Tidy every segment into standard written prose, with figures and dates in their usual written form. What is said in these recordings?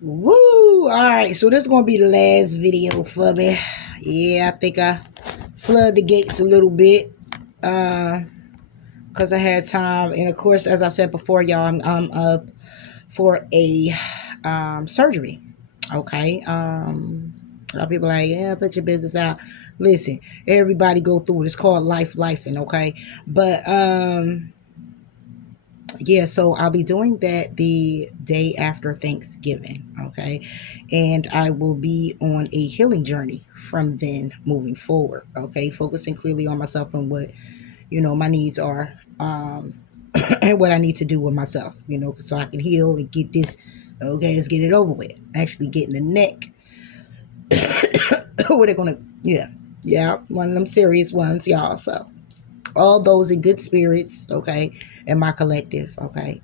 Woo! Alright, so this is gonna be the last video for me. Yeah, I think I flood the gates a little bit. Because I had time. And of course, as I said before, y'all, I'm up for a surgery. Okay. A lot of people are like, yeah, put your business out. Listen, everybody go through it. It's called life and okay. But yeah, so I'll be doing that the day after Thanksgiving, okay? And I will be on a healing journey from then moving forward, okay? Focusing clearly on myself and what, my needs are, and what I need to do with myself, so I can heal and get this, okay, let's get it over with. Actually getting the neck, what they're gonna, yeah, one of them serious ones, y'all, so all those in good spirits, okay, in my collective, okay,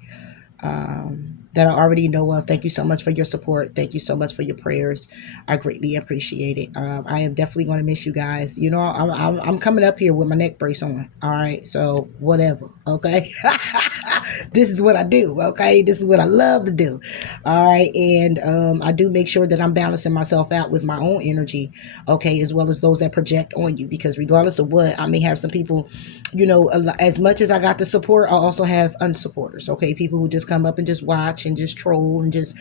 that I already know of. Thank you so much for your support. Thank you so much for your prayers. I greatly appreciate it. I am definitely going to miss you guys. I'm coming up here with my neck brace on. All right. So whatever. Okay. This is what I do. Okay. This is what I love to do. All right. And I do make sure that I'm balancing myself out with my own energy. Okay. As well as those that project on you, because regardless of what, I may have some people, as much as I got the support, I also have unsupporters. Okay. People who just come up and just watch and just troll and just,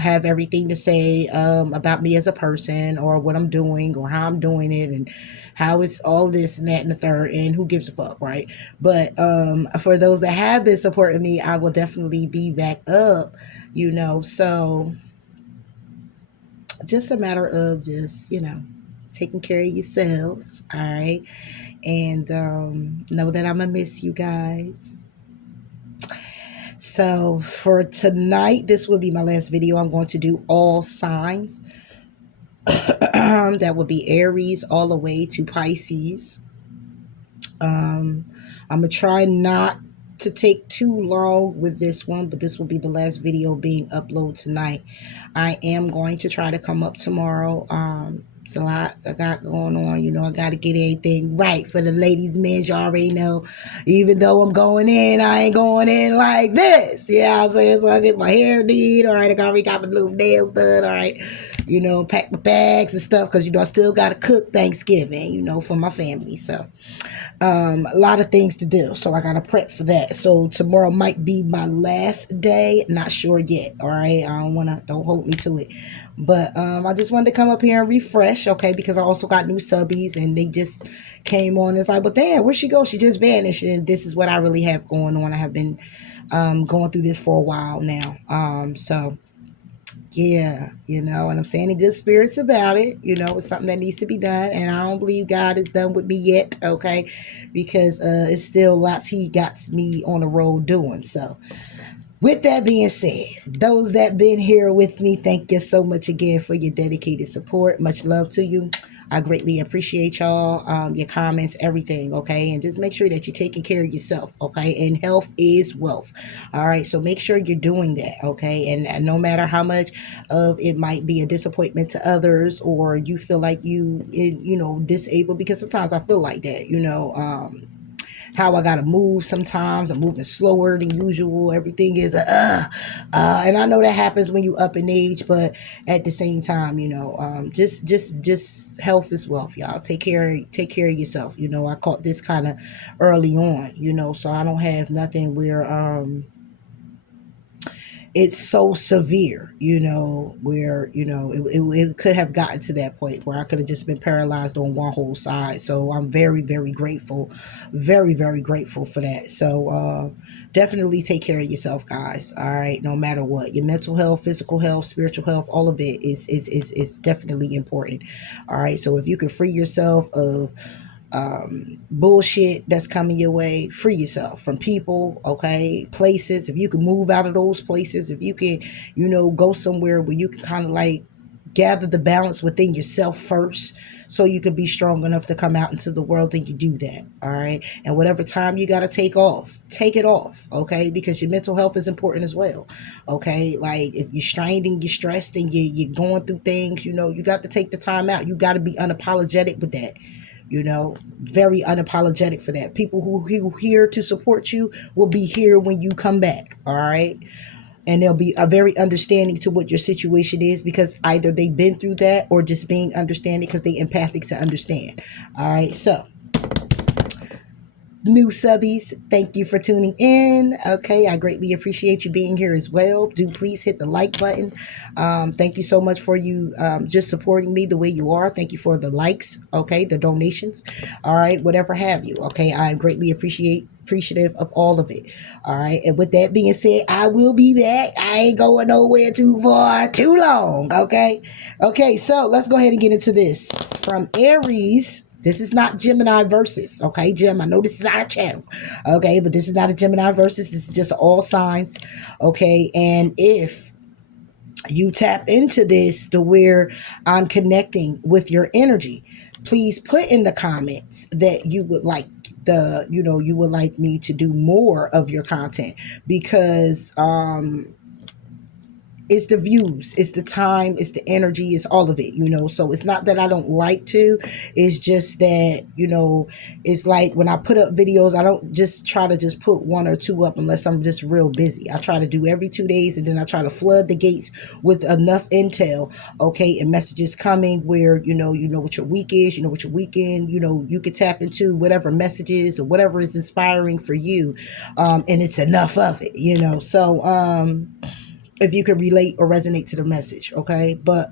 have everything to say about me as a person or what I'm doing or how I'm doing it and how it's all this and that and the third, and who gives a fuck, right? But for those that have been supporting me, I will definitely be back up, so just a matter of just, taking care of yourselves, all right? And know that I'm gonna miss you guys. So for tonight, this will be my last video. I'm going to do all signs. That would be Aries all the way to Pisces. I'm gonna try not to take too long with this one, but this will be the last video being uploaded tonight. I am going to try to come up tomorrow. It's a lot I got going on. I got to get everything right for the ladies, men. You already know. Even though I'm going in, I ain't going in like this. Yeah, I'm saying, so I get my hair did. All right, I already got my little nails done. All right, pack my bags and stuff because I still got to cook Thanksgiving. For my family. So a lot of things to do, so I gotta prep for that. So tomorrow might be my last day, not sure yet. All right, don't hold me to it, but I just wanted to come up here and refresh, okay, because I also got new subbies and they just came on. It's like, but damn, where'd she go? She just vanished. And this is what I really have going on. I have been going through this for a while now, so yeah, and I'm staying in good spirits about it. It's something that needs to be done, and I don't believe God is done with me yet, okay? Because it's still lots He got me on the road doing. So, with that being said, those that been here with me, thank you so much again for your dedicated support. Much love to you. I greatly appreciate y'all, your comments, everything, okay? And just make sure that you're taking care of yourself, okay? And health is wealth, all right? So make sure you're doing that, okay? And no matter how much of it might be a disappointment to others, or you feel like disabled, because sometimes I feel like that, how I gotta move sometimes. I'm moving slower than usual. Everything is and I know that happens when you up in age, but at the same time, just health is wealth, y'all. Take care of yourself. I caught this kind of early on, so I don't have nothing where it's so severe, where, it could have gotten to that point where I could have just been paralyzed on one whole side. So I'm very, very grateful, very, very grateful for that. So definitely take care of yourself, guys. All right. No matter what, your mental health, physical health, spiritual health, all of it is definitely important. All right. So if you can free yourself of bullshit that's coming your way, free yourself from people, okay, places. If you can move out of those places, if you can, go somewhere where you can kind of like gather the balance within yourself first, so you can be strong enough to come out into the world, and you do that. All right. And whatever time you got to take off, take it off, okay, because your mental health is important as well, okay. Like if you're strained and you're stressed and you're going through things, you got to take the time out. You got to be unapologetic with that, very unapologetic for that. People who here to support you will be here when you come back. All right. and they'll be a very understanding to what your situation is, because either they've been through that or just being understanding because they empathic to understand. All right, so new subbies, thank you for tuning in. Okay, I greatly appreciate you being here as well. Do please hit the like button. Thank you so much for you just supporting me the way you are. Thank you for the likes, okay, the donations, all right, whatever have you. Okay, I greatly appreciative of all of it. All right, and with that being said, I will be back. I ain't going nowhere too far too long. Okay, so let's go ahead and get into this from Aries. This is not Gemini versus, okay, Jim? I know this is our channel, okay, but this is not a Gemini versus. This is just all signs, okay? And if you tap into this to where I'm connecting with your energy, please put in the comments that you would like you would like me to do more of your content, because it's the views, it's the time, it's the energy, it's all of it, so it's not that I don't like to, it's just that, it's like when I put up videos, I don't just try to just put one or two up unless I'm just real busy. I try to do every 2 days, and then I try to flood the gates with enough intel, okay, and messages coming where you know what your week is, what your weekend, you can tap into whatever messages or whatever is inspiring for you, and it's enough of it, so if you could relate or resonate to the message, okay? But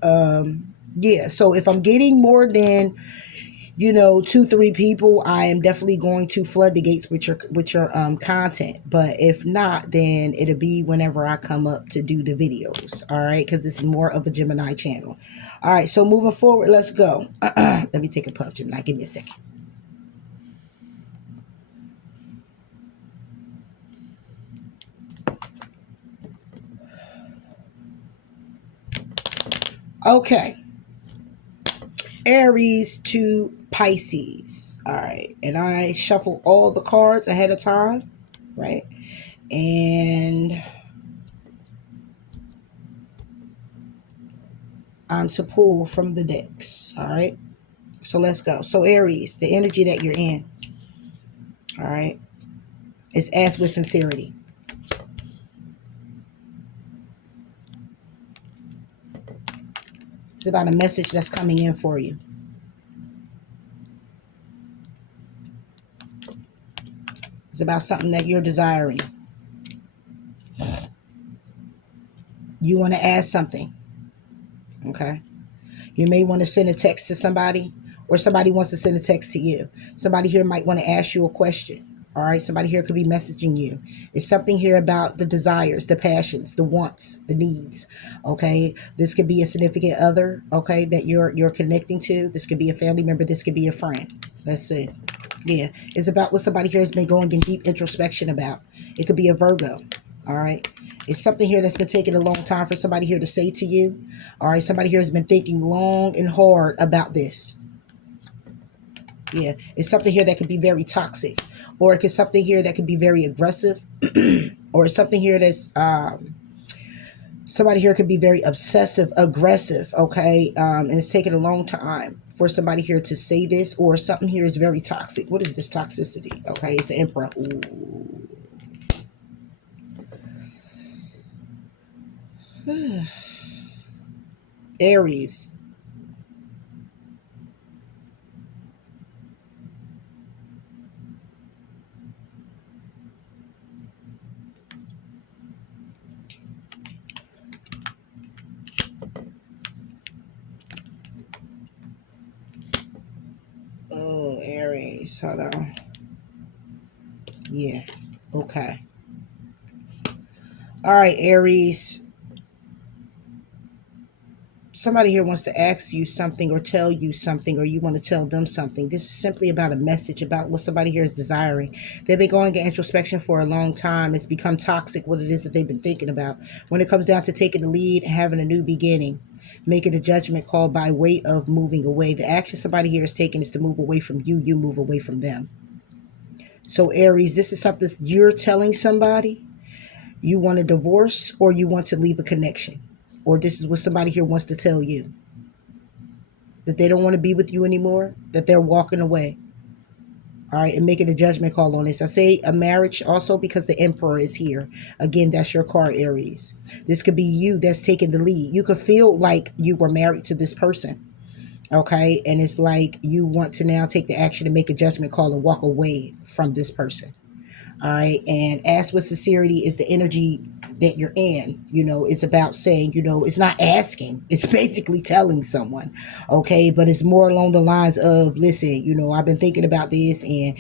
yeah, so if I'm getting more than 2-3 people, I am definitely going to flood the gates with your content. But if not, then it'll be whenever I come up to do the videos, all right? Because this is more of a Gemini channel. All right, so moving forward, let's go. Let me take a puff, Gemini. Give me a second. Okay. Aries to Pisces. All right. And I shuffle all the cards ahead of time, right? And I'm to pull from the decks. All right. So let's go. So Aries, the energy that you're in, all right, is ask with sincerity. It's about a message that's coming in for you. It's about something that you're desiring. You want to ask something. Okay. You may want to send a text to somebody, or somebody wants to send a text to you. Somebody here might want to ask you a question. All right. Somebody here could be messaging you. It's something here about the desires, the passions, the wants, the needs. Okay. This could be a significant other. Okay. That you're connecting to. This could be a family member. This could be a friend. Let's see. Yeah. It's about what somebody here has been going in deep introspection about. It could be a Virgo. All right. It's something here that's been taking a long time for somebody here to say to you. All right. Somebody here has been thinking long and hard about this. Yeah. It's something here that could be very toxic, or it could something here that could be very aggressive, or it's something here that's, somebody here could be very obsessive, aggressive. Okay. And it's taking a long time for somebody here to say this, or something here is very toxic. What is this toxicity? Okay. It's the Emperor. Ooh. Aries. Oh, Aries. Hold on. Yeah. Okay. All right, Aries. Somebody here wants to ask you something or tell you something, or you want to tell them something. This is simply about a message about what somebody here is desiring. They've been going in introspection for a long time. It's become toxic what it is that they've been thinking about. When it comes down to taking the lead, having a new beginning, making a judgment call by way of moving away. The action somebody here is taking is to move away from you. You move away from them. So Aries, this is something you're telling somebody. You want a divorce, or you want to leave a connection. Or this is what somebody here wants to tell you. That they don't want to be with you anymore. That they're walking away. All right, and making a judgment call on this. I say a marriage also because the Emperor is here. Again, that's your card, Aries. This could be you that's taking the lead. You could feel like you were married to this person. Okay, and it's like you want to now take the action and make a judgment call and walk away from this person. All right, and ask with sincerity is the energy that you're in. It's about saying, it's not asking, it's basically telling someone. Okay, but it's more along the lines of, listen, I've been thinking about this, and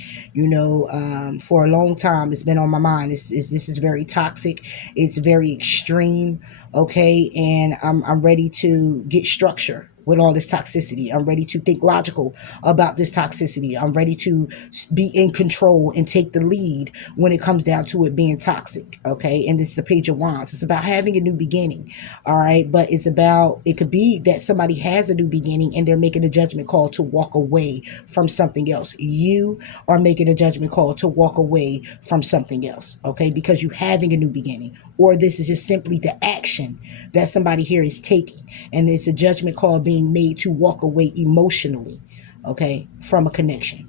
for a long time it's been on my mind. This is very toxic, it's very extreme. Okay, and I'm ready to get structure with all this toxicity. I'm ready to think logical about this toxicity. I'm ready to be in control and take the lead when it comes down to it being toxic. Okay, and it's the Page of Wands. It's about having a new beginning. All right, but it could be that somebody has a new beginning and they're making a judgment call to walk away from something else. You are making a judgment call to walk away from something else. Okay, because you're having a new beginning, or this is just simply the action that somebody here is taking, and it's a judgment call being made to walk away emotionally, okay, from a connection.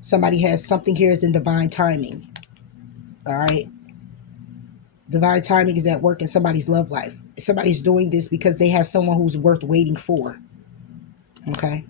Somebody has something here is in divine timing. All right, divine timing is at work in somebody's love life. Somebody's doing this because they have someone who's worth waiting for. Okay,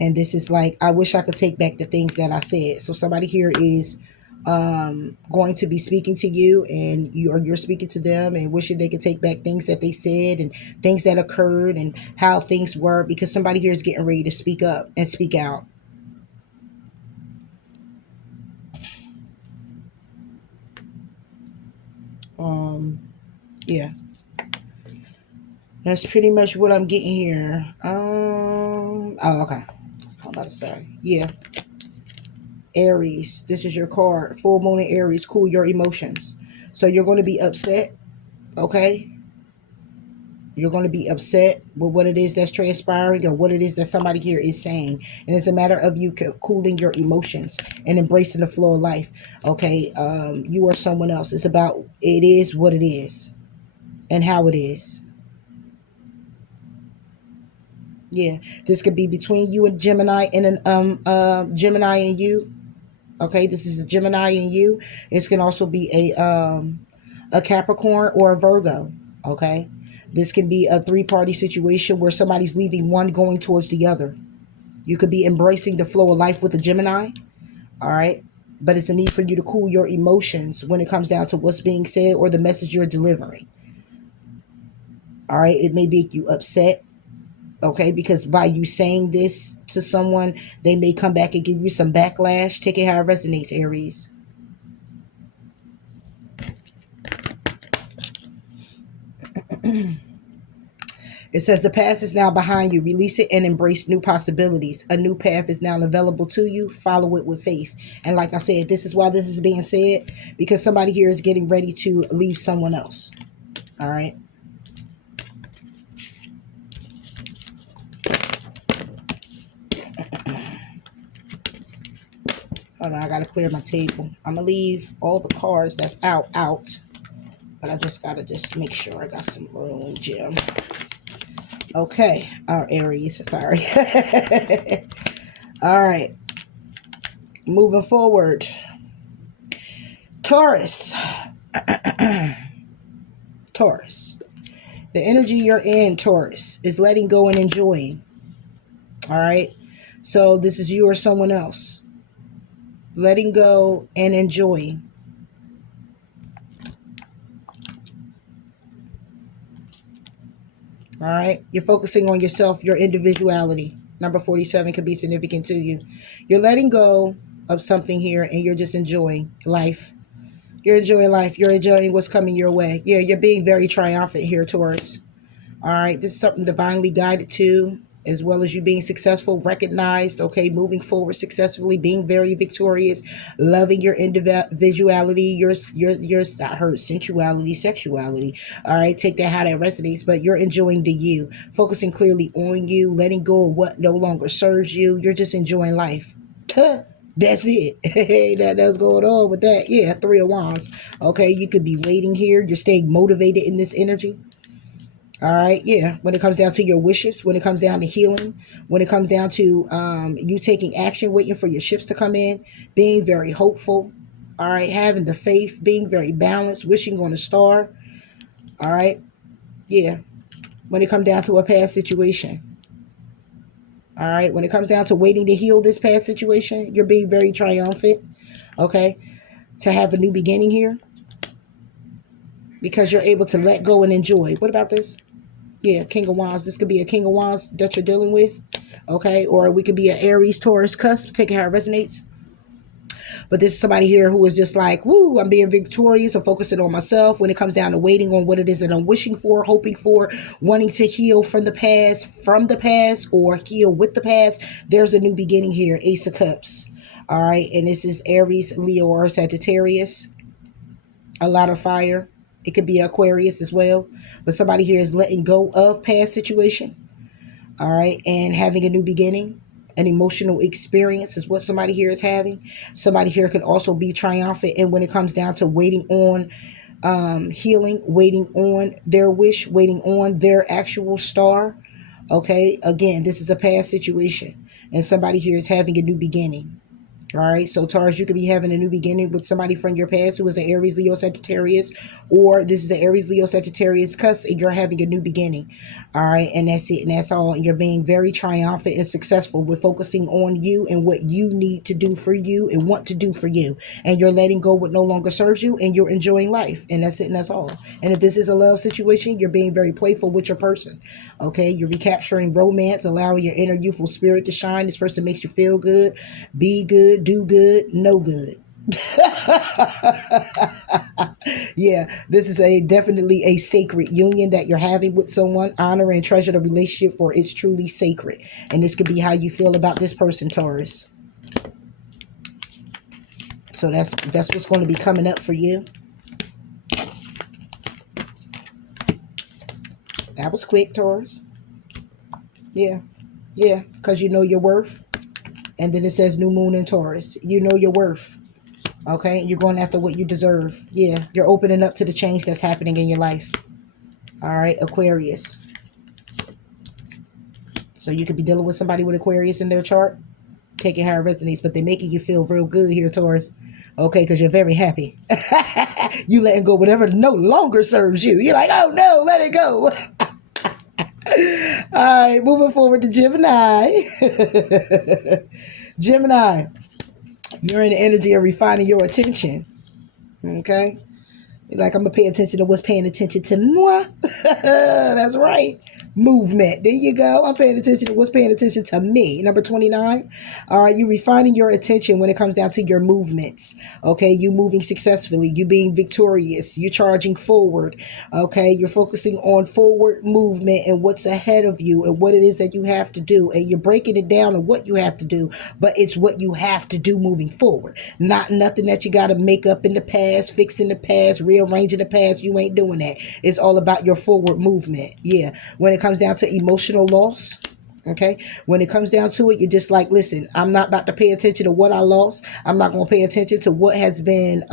and this is like, I wish I could take back the things that I said. So somebody here is going to be speaking to you, and you're speaking to them and wishing they could take back things that they said and things that occurred and how things were, because somebody here is getting ready to speak up and speak out. Yeah, that's pretty much what I'm getting here. Oh, okay. I'm about to say, yeah. Aries, this is your card. Full moon in Aries, cool your emotions. So you're going to be upset, okay? You're going to be upset with what it is that's transpiring or what it is that somebody here is saying. And it's a matter of you cooling your emotions and embracing the flow of life, okay? You are someone else. It's about, it is what it is and how it is. Yeah, this could be between you and Gemini, and an Gemini and you. Okay, this is a Gemini and you. It can also be a Capricorn or a Virgo. Okay, this can be a three-party situation where somebody's leaving one going towards the other. You could be embracing the flow of life with a Gemini. All right, but it's a need for you to cool your emotions when it comes down to what's being said or the message you're delivering. All right, it may make you upset. Okay, because by you saying this to someone, they may come back and give you some backlash. Take it how it resonates, Aries. It says the past is now behind you. Release it and embrace new possibilities. A new path is now available to you. Follow it with faith. And like I said, this is why this is being said, because somebody here is getting ready to leave someone else. All right. Hold on, I gotta clear my table. I'm gonna leave all the cards that's out. But I just gotta make sure I got some room, Jim. Okay, Aries, sorry. All right, moving forward. Taurus. Taurus. The energy you're in, Taurus, is letting go and enjoying. All right, so this is you or someone else. Letting go and enjoying. All right, you're focusing on yourself, your individuality. Number 47 could be significant to you. You're letting go of something here and you're just enjoying life. You're enjoying life. You're enjoying what's coming your way. Yeah, you're being very triumphant here, Taurus. All right, this is something divinely guided to, as well as you being successful, recognized, okay, moving forward successfully, being very victorious, loving your individuality, your I heard sensuality, sexuality. All right, take that how that resonates, but you're enjoying the you, focusing clearly on you, letting go of what no longer serves you. You're just enjoying life. That's it. That's going on with that. Yeah, 3 of Wands. Okay, you could be waiting here. You're staying motivated in this energy. All right, yeah. When it comes down to your wishes, when it comes down to healing, when it comes down to you taking action, waiting for your ships to come in, being very hopeful. All right, having the faith, being very balanced, wishing on a star. All right, yeah. When it comes down to a past situation. All right, when it comes down to waiting to heal this past situation, you're being very triumphant. Okay, to have a new beginning here because you're able to let go and enjoy. What about this? Yeah, King of Wands. This could be a King of Wands that you're dealing with. Okay, or we could be an Aries, Taurus cusp, taking how it resonates. But this is somebody here who is just like, woo, I'm being victorious. I'm focusing on myself when it comes down to waiting on what it is that I'm wishing for, hoping for, wanting to heal from the past, or heal with the past. There's a new beginning here. Ace of Cups. All right. And this is Aries, Leo, or Sagittarius. A lot of fire. It could be Aquarius as well. But somebody here is letting go of past situation. All right. And having a new beginning. An emotional experience is what somebody here is having. Somebody here could also be triumphant. And when it comes down to waiting on healing, waiting on their wish, waiting on their actual star. Okay. Again, this is a past situation. And somebody here is having a new beginning. All right, so Taurus, you could be having a new beginning with somebody from your past who is an Aries, Leo, Sagittarius, or this is an Aries, Leo, Sagittarius cusp, and you're having a new beginning. All right, and that's it, and that's all. And you're being very triumphant and successful with focusing on you and what you need to do for you and want to do for you. And you're letting go what no longer serves you, and you're enjoying life. And that's it, and that's all. And if this is a love situation, you're being very playful with your person. Okay, you're recapturing romance, allowing your inner youthful spirit to shine. This person makes you feel good, be good, do good, no good. Yeah, this is definitely a sacred union that you're having with someone. Honor and treasure the relationship, for it's truly sacred. And this could be how you feel about this person, Taurus. So that's what's going to be coming up for you. That was quick, Taurus. Yeah, yeah, because you know your worth. And then it says new moon in Taurus. You know your worth. Okay, you're going after what you deserve. Yeah, you're opening up to the change that's happening in your life. All right, Aquarius. So you could be dealing with somebody with Aquarius in their chart. Take it how it resonates, but they're making you feel real good here, Taurus. Okay, because you're very happy. You letting go whatever no longer serves you. You're like, oh no, let it go. All right, moving forward to Gemini. Gemini, you're in the energy of refining your attention. Okay? Like, I'm going to pay attention to what's paying attention to moi. That's right. Movement. There you go. I'm paying attention to what's paying attention to me. Number 29. All right. You refining your attention when it comes down to your movements. Okay. You moving successfully. You being victorious. You charging forward. Okay. You're focusing on forward movement and what's ahead of you and what it is that you have to do. And you're breaking it down on what you have to do, but it's what you have to do moving forward. Not nothing that you got to make up in the past, fix in the past, rearranging the past. You ain't doing that. It's all about your forward movement. Yeah. When it comes down to emotional loss, okay, when it comes down to it, you're just like, listen, I'm not about to pay attention to what I lost. I'm not going to pay attention to what has been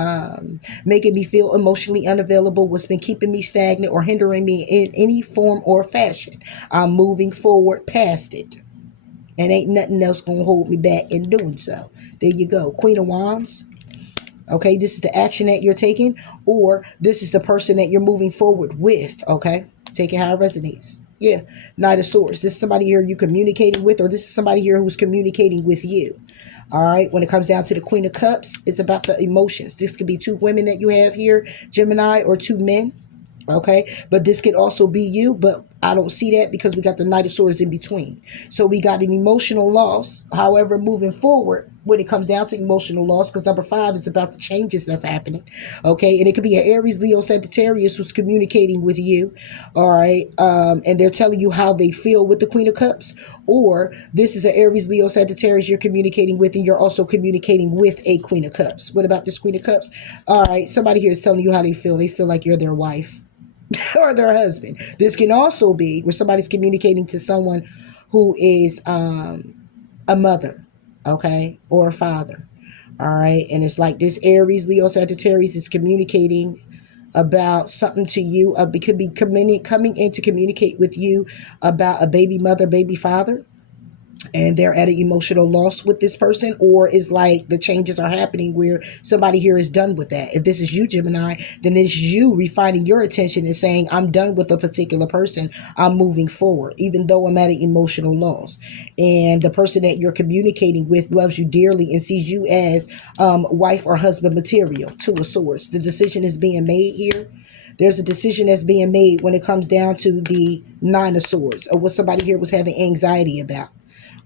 making me feel emotionally unavailable, what's been keeping me stagnant or hindering me in any form or fashion. I'm moving forward past it. And ain't nothing else going to hold me back in doing so. There you go. Queen of Wands. Okay, this is the action that you're taking, or this is the person that you're moving forward with. Okay, take it how it resonates. Yeah, Knight of Swords. This is somebody here you communicating with, or this is somebody here who's communicating with you. All right, when it comes down to the Queen of Cups, it's about the emotions. This could be two women that you have here, Gemini, or two men. Okay, but this could also be you, but I don't see that because we got the Knight of Swords in between. So we got an emotional loss. However, moving forward, when it comes down to emotional loss, because number 5 is about the changes that's happening. Okay, and it could be an Aries, Leo, Sagittarius who's communicating with you. All right, and they're telling you how they feel with the Queen of Cups, or this is an Aries, Leo, Sagittarius you're communicating with, and you're also communicating with a Queen of Cups. What about this Queen of Cups? All right, somebody here is telling you how they feel. They feel like you're their wife. Or their husband. This can also be where somebody's communicating to someone who is a mother, okay, or a father. All right, and it's like this Aries, Leo, Sagittarius is communicating about something to you. It could be coming in to communicate with you about a baby mother, baby father, and they're at an emotional loss with this person, or is like the changes are happening where somebody here is done with that. If this is you, Gemini, then it's you refining your attention and saying, I'm done with a particular person, I'm moving forward even though I'm at an emotional loss. And the person that you're communicating with loves you dearly and sees you as wife or husband material. Two of Swords, the decision is being made here. There's a decision that's being made when it comes down to the Nine of Swords, or what somebody here was having anxiety about.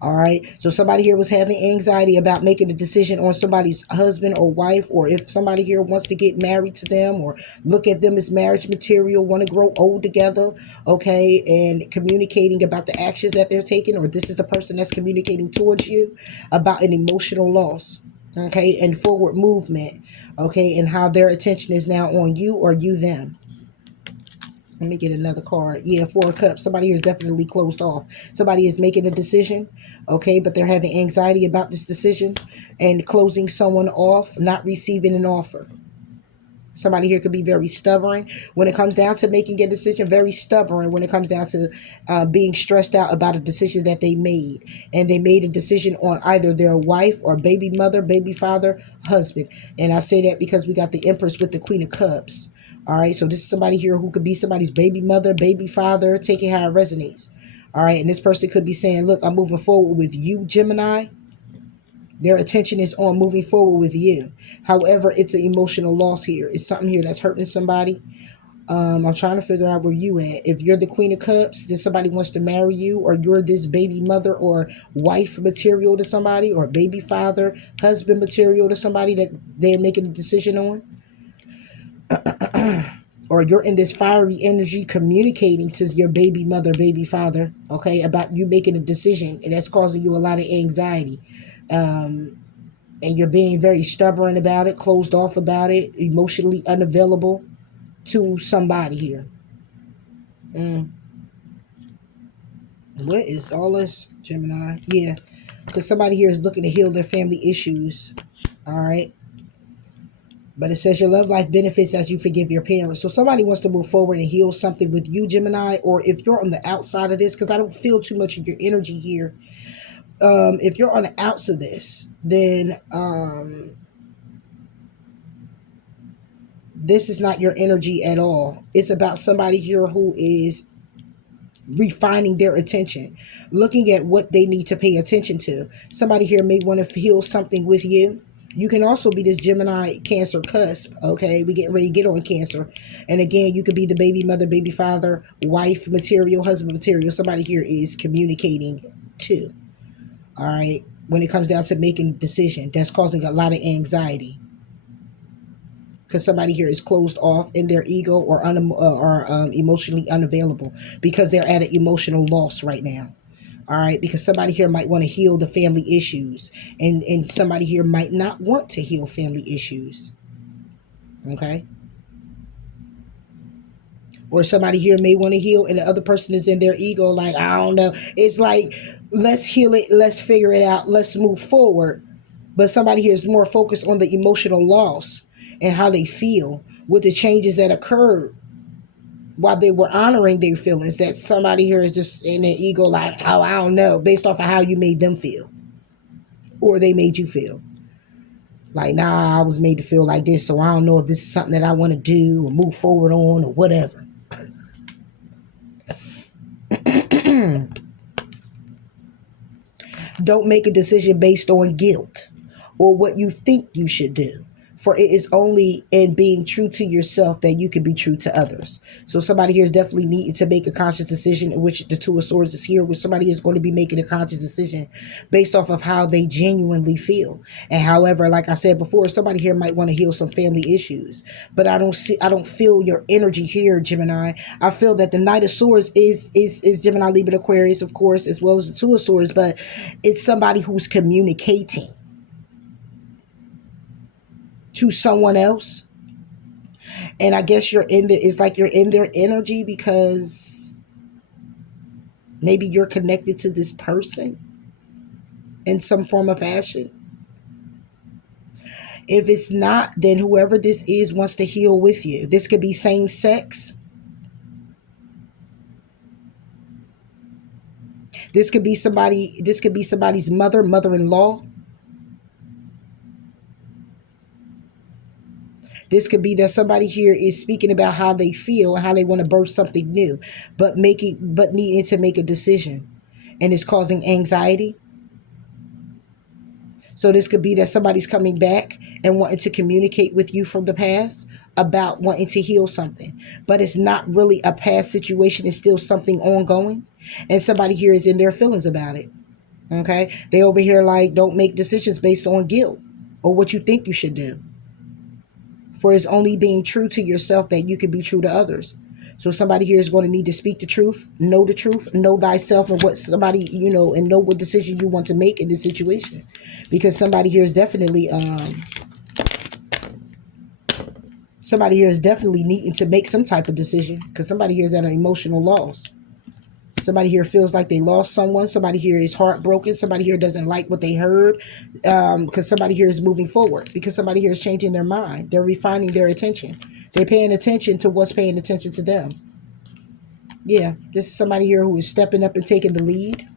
All right. So somebody here was having anxiety about making a decision on somebody's husband or wife, or if somebody here wants to get married to them or look at them as marriage material, want to grow old together. Okay. And communicating about the actions that they're taking, or this is the person that's communicating towards you about an emotional loss. Okay. And forward movement. Okay. And how their attention is now on you or you them. Let me get another card. Yeah, Four of Cups. Somebody is definitely closed off. Somebody is making a decision, okay, but they're having anxiety about this decision and closing someone off, not receiving an offer. Somebody here could be very stubborn when it comes down to making a decision, very stubborn when it comes down to being stressed out about a decision that they made. And they made a decision on either their wife or baby mother, baby father, husband. And I say that because we got the Empress with the Queen of Cups. All right, so this is somebody here who could be somebody's baby mother, baby father, taking how it resonates. All right, and this person could be saying, look, I'm moving forward with you, Gemini. Their attention is on moving forward with you. However, it's an emotional loss here. It's something here that's hurting somebody. I'm trying to figure out where you at. If you're the Queen of Cups, then somebody wants to marry you, or you're this baby mother or wife material to somebody, or baby father, husband material to somebody that they're making a decision on. Or you're in this fiery energy communicating to your baby mother, baby father, okay, about you making a decision, and that's causing you a lot of anxiety. And you're being very stubborn about it, closed off about it, emotionally unavailable to somebody here. What is all this, Gemini? Yeah, because somebody here is looking to heal their family issues. All right. But it says your love life benefits as you forgive your parents. So somebody wants to move forward and heal something with you, Gemini, or if you're on the outside of this, because I don't feel too much of your energy here. If you're on the outs of this, then this is not your energy at all. It's about somebody here who is refining their attention, looking at what they need to pay attention to. Somebody here may want to heal something with you. You can also be this Gemini Cancer cusp, okay? We getting ready to get on Cancer. And again, you could be the baby mother, baby father, wife material, husband material. Somebody here is communicating too, all right? When it comes down to making a decision, that's causing a lot of anxiety. Because somebody here is closed off in their ego or emotionally unavailable because they're at an emotional loss right now. All right, because somebody here might want to heal the family issues, and somebody here might not want to heal family issues. Okay, or somebody here may want to heal, and the other person is in their ego, like, I don't know. It's like, let's heal it, let's figure it out, let's move forward. But somebody here is more focused on the emotional loss and how they feel with the changes that occurred while they were honoring their feelings. That somebody here is just in their ego, like, oh, I don't know, based off of how you made them feel or they made you feel. Like, nah, I was made to feel like this, so I don't know if this is something that I want to do or move forward on or whatever. Don't make a decision based on guilt or what you think you should do. For it is only in being true to yourself that you can be true to others. So somebody here is definitely needing to make a conscious decision, in which the Two of Swords is here, where somebody is going to be making a conscious decision based off of how they genuinely feel. And however, like I said before, somebody here might want to heal some family issues. But I don't feel your energy here, Gemini. I feel that the Knight of Swords is Gemini, Libra, Aquarius, of course, as well as the Two of Swords, but it's somebody who's communicating to someone else. And I guess it's like you're in their energy because maybe you're connected to this person in some form of fashion. If it's not, then whoever this is wants to heal with you. This could be same sex. This could be somebody's mother, mother-in-law. This could be that somebody here is speaking about how they feel and how they want to birth something new, but needing to make a decision, and it's causing anxiety. So this could be that somebody's coming back and wanting to communicate with you from the past about wanting to heal something, but it's not really a past situation. It's still something ongoing, and somebody here is in their feelings about it. Okay, they over here like, don't make decisions based on guilt or what you think you should do. For it's only being true to yourself that you can be true to others. So somebody here is going to need to speak the truth, know thyself, and what somebody, and know what decision you want to make in this situation. Because somebody here is definitely needing to make some type of decision, because somebody here is at an emotional loss. Somebody here feels like they lost someone. Somebody here is heartbroken. Somebody here doesn't like what they heard, because somebody here is moving forward, because somebody here is changing their mind. They're refining their attention. They're paying attention to what's paying attention to them. Yeah, this is somebody here who is stepping up and taking the lead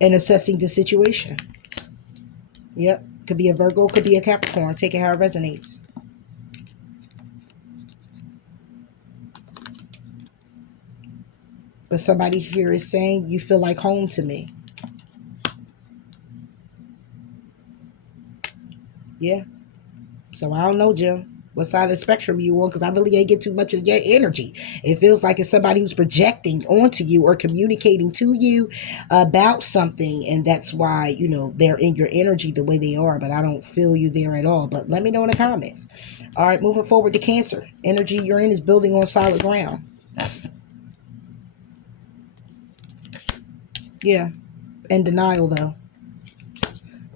and assessing the situation. Yep, could be a Virgo, could be a Capricorn. Take it how it resonates. But somebody here is saying, you feel like home to me. Yeah. So I don't know, Jim, what side of the spectrum you on, because I really ain't get too much of your energy. It feels like it's somebody who's projecting onto you or communicating to you about something, and that's why, they're in your energy the way they are, but I don't feel you there at all. But let me know in the comments. All right, moving forward to Cancer. Energy you're in is building on solid ground. Yeah, in denial though.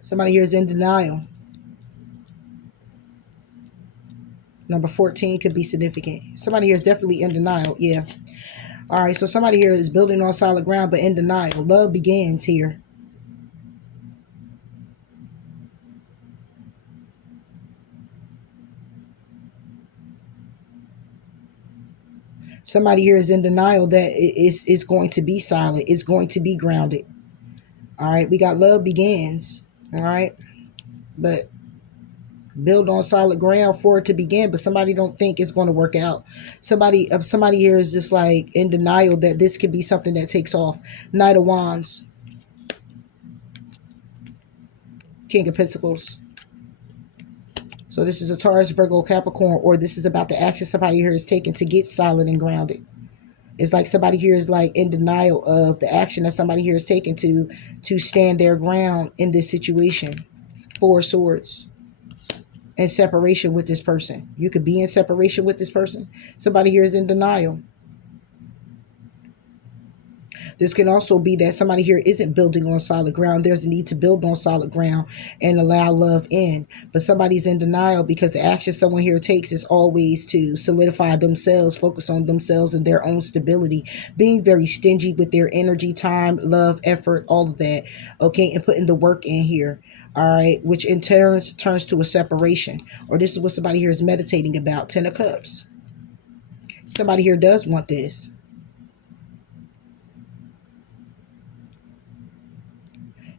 Somebody here is in denial. Number 14 could be significant. Somebody here is definitely in denial. Yeah. All right, so somebody here is building on solid ground but in denial. Love begins here. Somebody here is in denial that it's going to be solid. It's going to be grounded. All right, we got love begins. All right, but build on solid ground for it to begin, but somebody don't think it's going to work out. Somebody here is just like in denial that this could be something that takes off. Knight of Wands. King of Pentacles. So this is a Taurus, Virgo, Capricorn, or this is about the action somebody here is taking to get solid and grounded. It's like somebody here is like in denial of the action that somebody here is taking to stand their ground in this situation. Four Swords. In separation with this person. You could be in separation with this person. Somebody here is in denial. This can also be that somebody here isn't building on solid ground. There's a need to build on solid ground and allow love in. But somebody's in denial because the action someone here takes is always to solidify themselves, focus on themselves and their own stability, being very stingy with their energy, time, love, effort, all of that. Okay, and putting the work in here. All right, which in turn turns to a separation. Or this is what somebody here is meditating about. 10 of Cups. Somebody here does want this.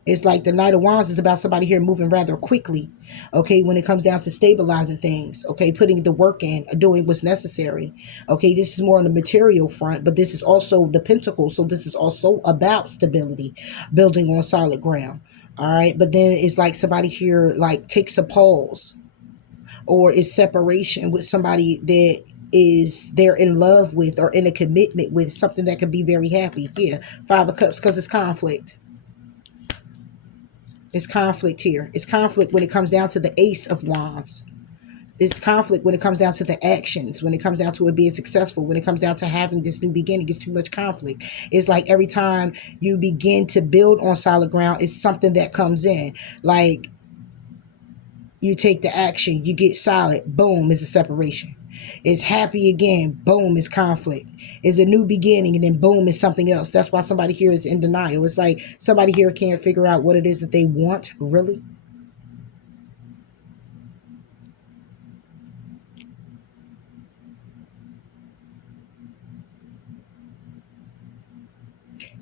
It's like the Knight of Wands is about somebody here moving rather quickly, okay, when it comes down to stabilizing things, okay, putting the work in, doing what's necessary, okay. This is more on the material front, but this is also the Pentacle, so this is also about stability, building on solid ground, all right. But then it's like somebody here like takes a pause, or is separation with somebody that is they're in love with or in a commitment with, something that could be very happy. Yeah, 5 of Cups, because it's conflict. It's conflict here. It's conflict when it comes down to the Ace of Wands. It's conflict when it comes down to the actions, when it comes down to it being successful, when it comes down to having this new beginning. It's too much conflict. It's like every time you begin to build on solid ground, it's something that comes in. Like you take the action, you get solid, boom, is a separation. It's happy again, boom, is conflict. It's a new beginning, and then boom, is something else. That's why somebody here is in denial. It's like somebody here can't figure out what it is that they want, really.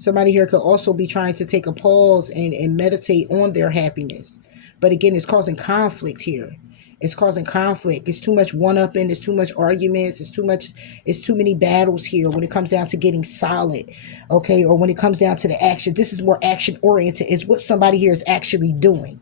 Somebody here could also be trying to take a pause and meditate on their happiness. But again, it's causing conflict here. It's causing conflict. It's too much one-upping. It's too much arguments. It's too many battles here when it comes down to getting solid, okay? Or when it comes down to the action. This is more action-oriented. It's what somebody here is actually doing,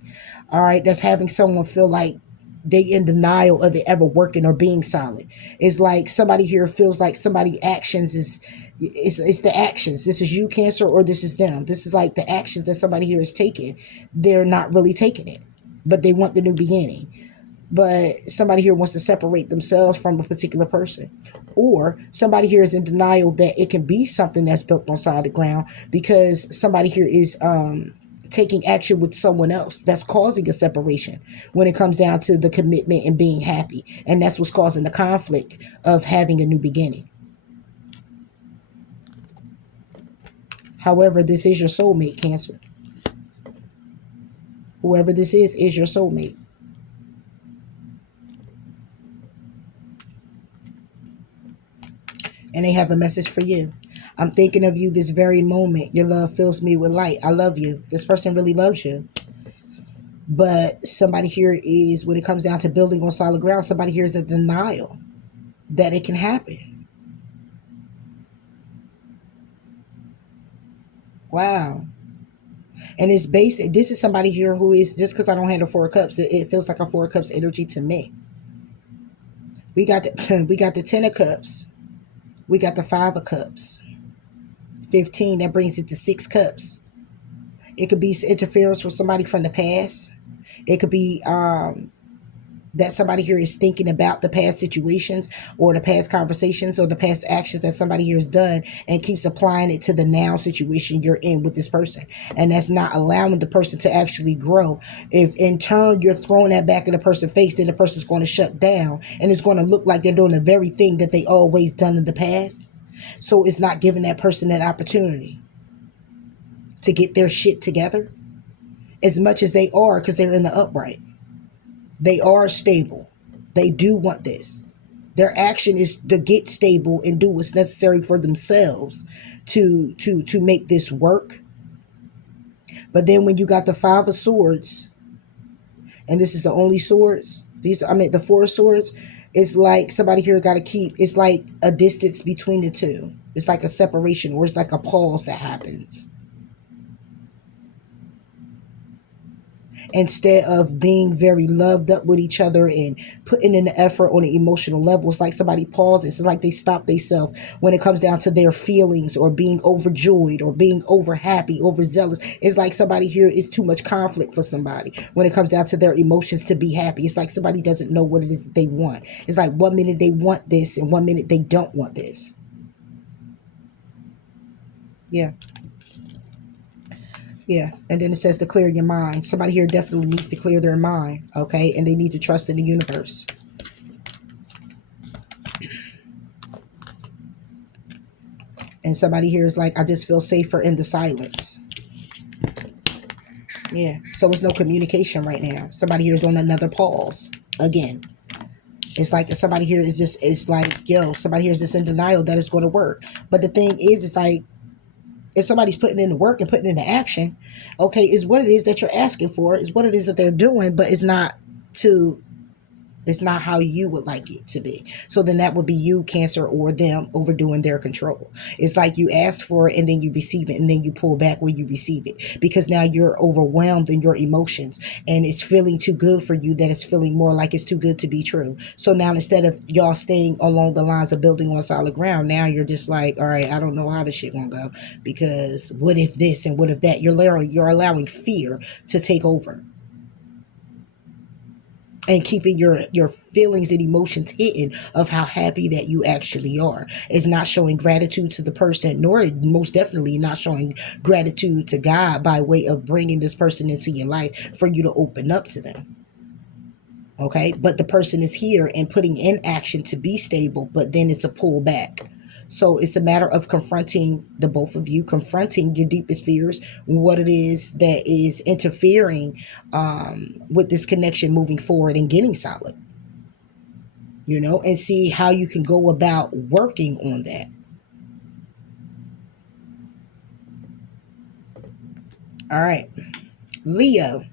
all right? That's having someone feel like they in denial of it ever working or being solid. It's like somebody here feels like somebody actions is it's the actions. This is you, Cancer, or this is them. This is like the actions that somebody here is taking. They're not really taking it, but they want the new beginning. But somebody here wants to separate themselves from a particular person, or somebody here is in denial that it can be something that's built on solid ground, because somebody here is taking action with someone else that's causing a separation when it comes down to the commitment and being happy. And that's what's causing the conflict of having a new beginning. However, this is your soulmate, Cancer. Whoever this is your soulmate. And they have a message for you. I'm thinking of you this very moment. Your love fills me with light. I love you. This person really loves you. But somebody here is, when it comes down to building on solid ground, somebody here is in denial that it can happen. Wow. And it's based, this is somebody here who is, just because I don't have the Four of Cups, it feels like a Four of Cups energy to me. We got the Ten of Cups. We got the Five of Cups. 15, that brings it to 6 cups. It could be interference from somebody from the past. It could be that somebody here is thinking about the past situations or the past conversations or the past actions that somebody here has done and keeps applying it to the now situation you're in with this person. And that's not allowing the person to actually grow. If in turn you're throwing that back in the person's face, then the person's going to shut down and it's going to look like they're doing the very thing that they always done in the past. So it's not giving that person that opportunity to get their shit together as much as they are, because they're in the upright. They are stable. They do want this. Their action is to get stable and do what's necessary for themselves to make this work. But then when you got the Five of Swords, and this is the only swords, the Four of Swords, it's like somebody here got to keep, it's like a distance between the two. It's like a separation, or it's like a pause that happens. Instead of being very loved up with each other and putting in the effort on an emotional level, it's like somebody pauses. It's like they stop themselves when it comes down to their feelings or being overjoyed or being over happy, overzealous. It's like somebody here is too much conflict for somebody when it comes down to their emotions to be happy. It's like somebody doesn't know what it is that they want. It's like 1 minute they want this and 1 minute they don't want this. Yeah. Yeah, and then it says to clear your mind. Somebody here definitely needs to clear their mind, okay? And they need to trust in the universe. And somebody here is like, I just feel safer in the silence. Yeah, so it's no communication right now. Somebody here is on another pause again. It's like somebody here is just, it's like, yo, somebody here is just in denial that it's going to work. But the thing is, it's like, if somebody's putting in the work and putting in the action, okay, is what it is that you're asking for, is what it is that they're doing, but it's not how you would like it to be. So then that would be you, Cancer, or them overdoing their control. It's like you ask for it and then you receive it and then you pull back when you receive it, because now you're overwhelmed in your emotions and it's feeling too good for you, that it's feeling more like it's too good to be true. So now instead of y'all staying along the lines of building on solid ground, now you're just like, all right, I don't know how this shit gonna go, because what if this and what if that? You're allowing fear to take over. And keeping your feelings and emotions hidden of how happy that you actually are. Is not showing gratitude to the person, nor most definitely not showing gratitude to God by way of bringing this person into your life for you to open up to them. Okay, but the person is here and putting in action to be stable, but then it's a pullback. So it's a matter of confronting, the both of you, confronting your deepest fears, what it is that is interfering with this connection moving forward and getting solid, and see how you can go about working on that. All right. Leo,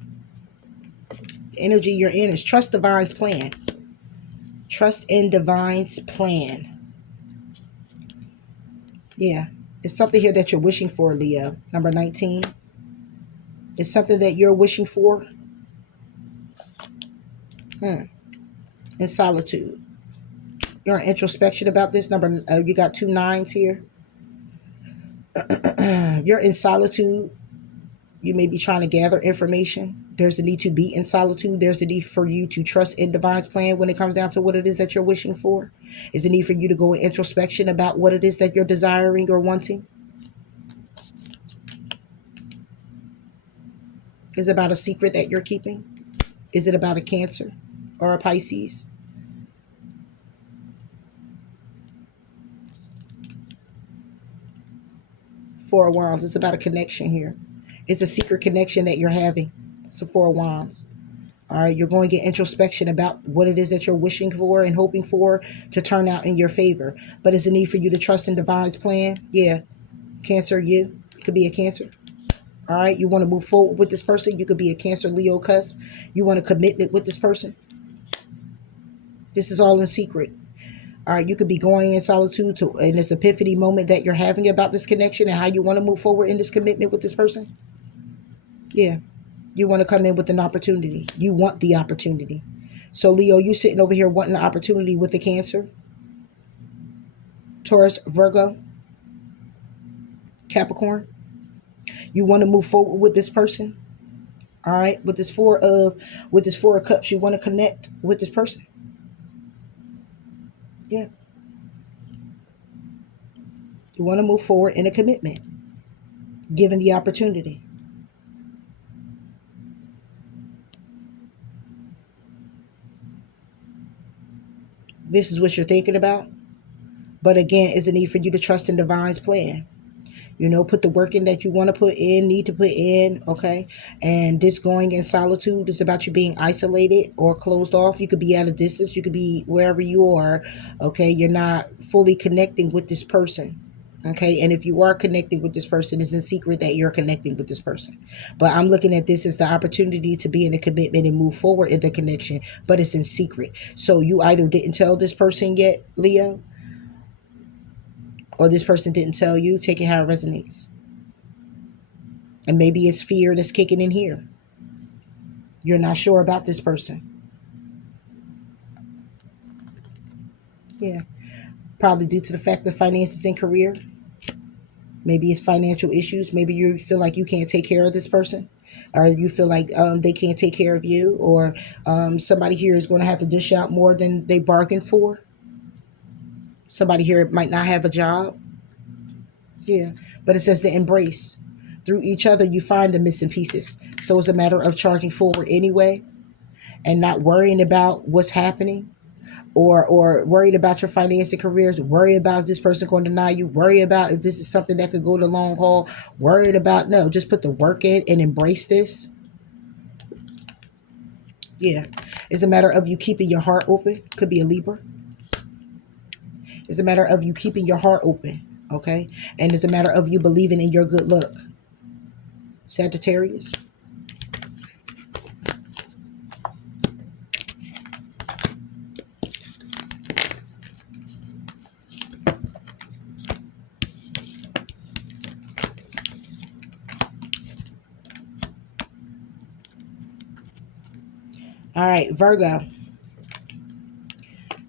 the energy you're in is trust divine's plan. Trust in divine's plan. Yeah. It's something here that you're wishing for, Leo. Number 19. It's something that you're wishing for. In solitude. You're in introspection about this. You got 2 9s here. You're in solitude. You may be trying to gather information. There's a need to be in solitude. There's a need for you to trust in divine's plan when it comes down to what it is that you're wishing for. Is a need for you to go in introspection about what it is that you're desiring or wanting. Is it about a secret that you're keeping? Is it about a Cancer or a Pisces? Four of Wands. It's about a connection here. It's a secret connection that you're having. It's a Four of Wands. All right, you're going to get introspection about what it is that you're wishing for and hoping for to turn out in your favor. But it's a need for you to trust in divine's plan. Yeah, Cancer, you. It could be a Cancer. All right, you want to move forward with this person. You could be a Cancer, Leo cusp. You want a commitment with this person. This is all in secret. All right, you could be going in solitude to in this epiphany moment that you're having about this connection and how you want to move forward in this commitment with this person. Yeah, you want to come in with an opportunity. You want the opportunity. So, Leo, you sitting over here wanting the opportunity with the Cancer, Taurus, Virgo, Capricorn. You want to move forward with this person. All right, with this four of cups, you want to connect with this person. Yeah, you want to move forward in a commitment, given the opportunity. This is what you're thinking about. But again, it's a need for you to trust in divine's plan. Put the work in that you want to put in, need to put in, okay? And this going in solitude is about you being isolated or closed off. You could be at a distance. You could be wherever you are, okay? You're not fully connecting with this person, okay? And if you are connecting with this person, it's in secret that you're connecting with this person. But I'm looking at this as the opportunity to be in a commitment and move forward in the connection, but it's in secret. So you either didn't tell this person yet, Leo, or this person didn't tell you. Take it how it resonates. And maybe it's fear that's kicking in here. You're not sure about this person. Yeah. Probably due to the fact that finances and career. Maybe it's financial issues. Maybe you feel like you can't take care of this person. Or you feel like they can't take care of you. Or somebody here is going to have to dish out more than they bargained for. Somebody here might not have a job. Yeah. But it says to embrace. Through each other, you find the missing pieces. So it's a matter of charging forward anyway and not worrying about what's happening, or worried about your finance and careers, worry about if this person going to deny you, worry about if this is something that could go the long haul, worried about, no, just put the work in and embrace this. Yeah. It's a matter of you keeping your heart open. Could be a Libra. It's a matter of you keeping your heart open, okay? And it's a matter of you believing in your good luck. Sagittarius. All right, Virgo.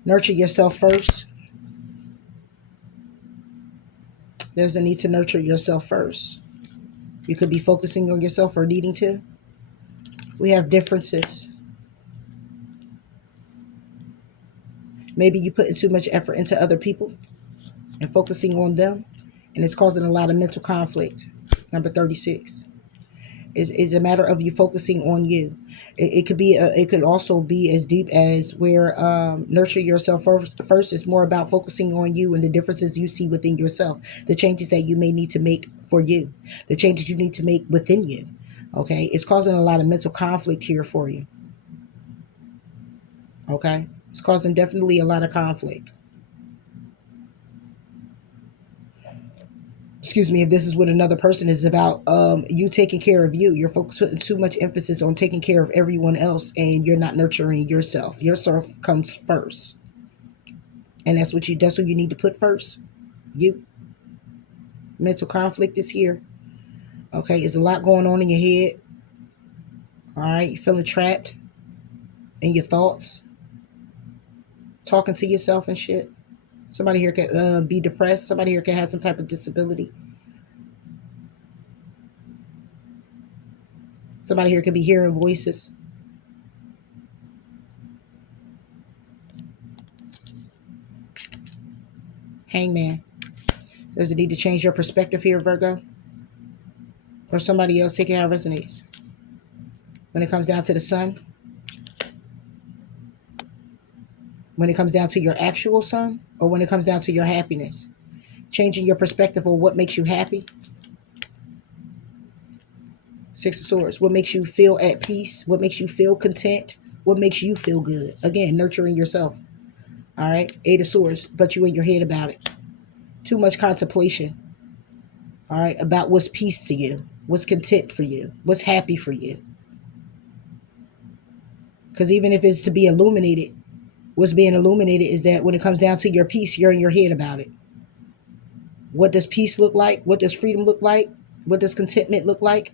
Nurture yourself first. There's a need to nurture yourself first. You could be focusing on yourself or needing to. We have differences. Maybe you putting too much effort into other people and focusing on them, and it's causing a lot of mental conflict. Number 36 is a matter of you focusing on you. It could be it could also be as deep as where nurture yourself first is more about focusing on you and the differences you see within yourself, the changes that you may need to make for you, the changes you need to make within you. Okay, it's causing a lot of mental conflict here for you. Okay, it's causing definitely a lot of conflict. excuse me, if this is with another person, it's about you taking care of you. You're putting too much emphasis on taking care of everyone else, and you're not nurturing yourself. Yourself comes first, and that's what you need to put first. You. Mental conflict is here. Okay, there's a lot going on in your head. All right, you feeling trapped in your thoughts, talking to yourself and shit. Somebody here can be depressed. Somebody here can have some type of disability. Somebody here could be hearing voices. Hangman. There's a need to change your perspective here, Virgo. Or somebody else, take it how it resonates. When it comes down to the sun, when it comes down to your actual sun, or when it comes down to your happiness. Changing your perspective on what makes you happy. Six of Swords. What makes you feel at peace? What makes you feel content? What makes you feel good? Again, nurturing yourself. All right. Eight of Swords. But you in your head about it. Too much contemplation. All right. About what's peace to you. What's content for you. What's happy for you. Because even if it's to be illuminated, what's being illuminated is that when it comes down to your peace, you're in your head about it. What does peace look like? What does freedom look like? What does contentment look like?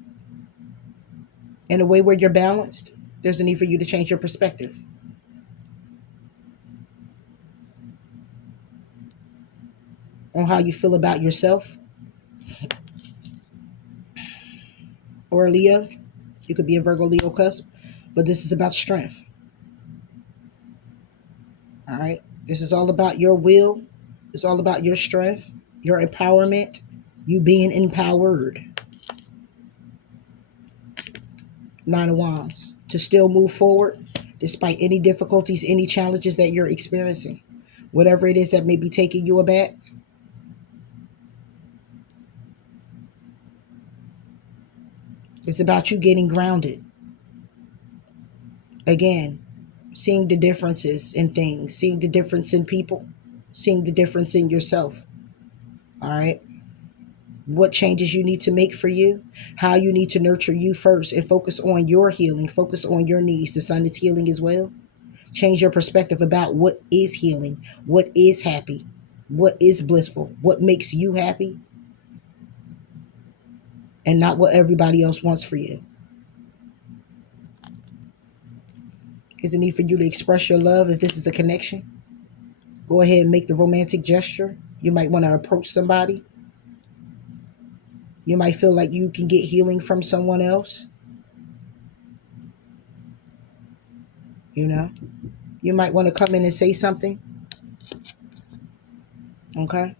In a way where you're balanced, there's a need for you to change your perspective. On how you feel about yourself. Or a Leo. You could be a Virgo Leo cusp. But this is about strength. All right. This is all about your will. It's all about your strength, your empowerment, you being empowered. Nine of Wands. To still move forward despite any difficulties, any challenges that you're experiencing. Whatever it is that may be taking you aback. It's about you getting grounded. Again, seeing the differences in things, seeing the difference in people, seeing the difference in yourself. All right. What changes you need to make for you, how you need to nurture you first, and focus on your healing, focus on your needs. The sun is healing as well. Change your perspective about what is healing, what is happy, what is blissful, what makes you happy, and not what everybody else wants for you. Is a need for you to express your love if this is a connection. Go ahead and make the romantic gesture. You might want to approach somebody. You might feel like you can get healing from someone else. You know, you might want to come in and say something. Okay.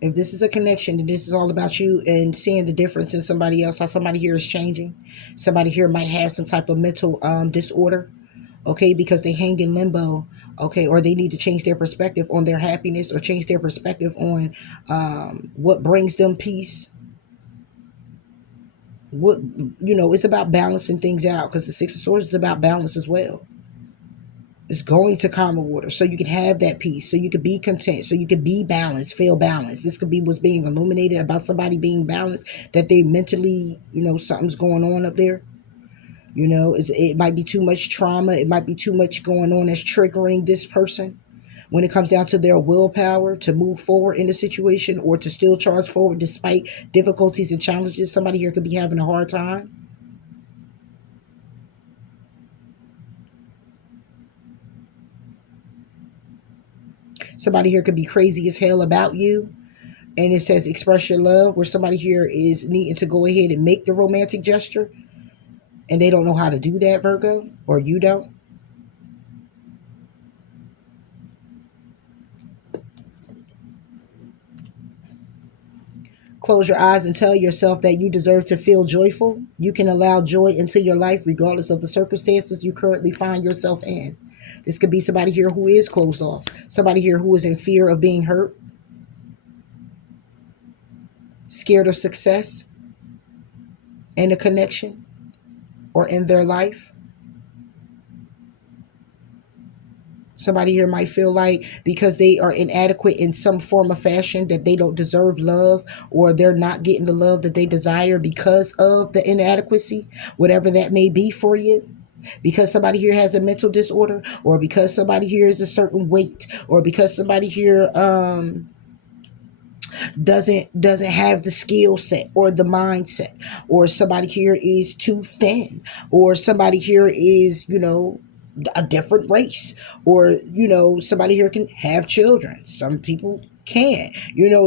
If this is a connection, then this is all about you and seeing the difference in somebody else, how somebody here is changing. Somebody here might have some type of mental disorder. Okay, because they hang in limbo, okay, or they need to change their perspective on their happiness or change their perspective on what brings them peace. What, it's about balancing things out, because the Six of Swords is about balance as well. It's going to calmer water so you can have that peace, so you can be content, so you can be balanced, feel balanced. This could be what's being illuminated about somebody being balanced, that they mentally, something's going on up there. It might be too much trauma. It might be too much going on that's triggering this person when it comes down to their willpower to move forward in the situation or to still charge forward despite difficulties and challenges. Somebody here could be having a hard time. Somebody here could be crazy as hell about you. And it says express your love, where somebody here is needing to go ahead and make the romantic gesture. And they don't know how to do that, Virgo, or you don't. Close your eyes and tell yourself that you deserve to feel joyful. You can allow joy into your life regardless of the circumstances you currently find yourself in. This could be somebody here who is closed off. Somebody here who is in fear of being hurt. Scared of success in a connection or in their life. Somebody here might feel like because they are inadequate in some form of fashion that they don't deserve love, or they're not getting the love that they desire because of the inadequacy, whatever that may be for you. Because somebody here has a mental disorder, or because somebody here is a certain weight, or because somebody here doesn't have the skill set or the mindset, or somebody here is too thin, or somebody here is, a different race, or somebody here can have children, some people can't.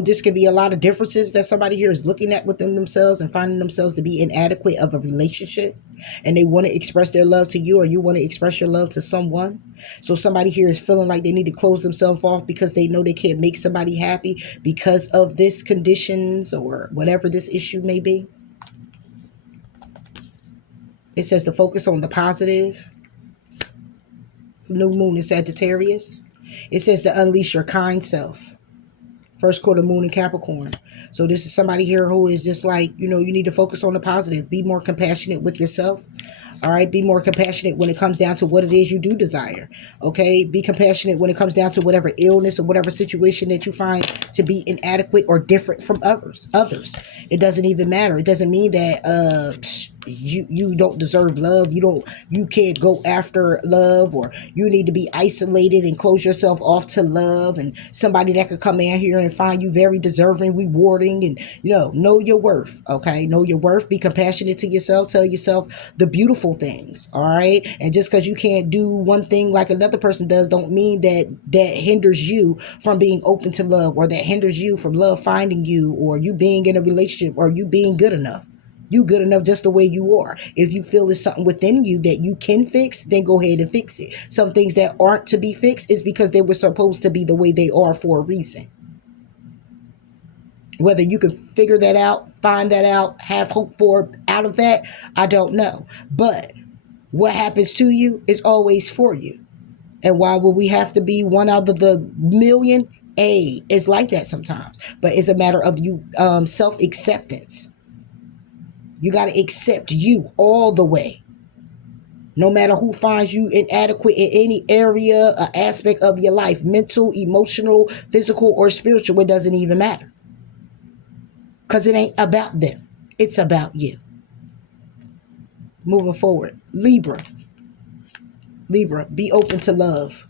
This could be a lot of differences that somebody here is looking at within themselves and finding themselves to be inadequate of a relationship, and they want to express their love to you, or you want to express your love to someone. So somebody here is feeling like they need to close themselves off because they know they can't make somebody happy because of this conditions or whatever this issue may be. It says to focus on the positive. New moon in Sagittarius. It says to unleash your kind self. First quarter moon in Capricorn. So this is somebody here who is just like, you need to focus on the positive. Be more compassionate with yourself. All right. Be more compassionate when it comes down to what it is you do desire. Okay. Be compassionate when it comes down to whatever illness or whatever situation that you find to be inadequate or different from others. It doesn't even matter. It doesn't mean that you don't deserve love. You can't go after love, or you need to be isolated and close yourself off to love, and somebody that could come in here and find you very deserving, rewarding, and know your worth. Okay. Know your worth. Be compassionate to yourself. Tell yourself the beautiful things. All right. And just because you can't do one thing like another person does, don't mean that hinders you from being open to love, or that hinders you from love finding you, or you being in a relationship, or you being good enough. You good enough just the way you are. If you feel there's something within you that you can fix, then go ahead and fix it. Some things that aren't to be fixed is because they were supposed to be the way they are for a reason. Whether you can figure that out, find that out, have hope for out of that, I don't know. But what happens to you is always for you. And why would we have to be one out of the million? It's like that sometimes. But it's a matter of you self-acceptance. You got to accept you all the way. No matter who finds you inadequate in any area or aspect of your life, mental, emotional, physical, or spiritual, it doesn't even matter. Because it ain't about them. It's about you. Moving forward. Libra, be open to love.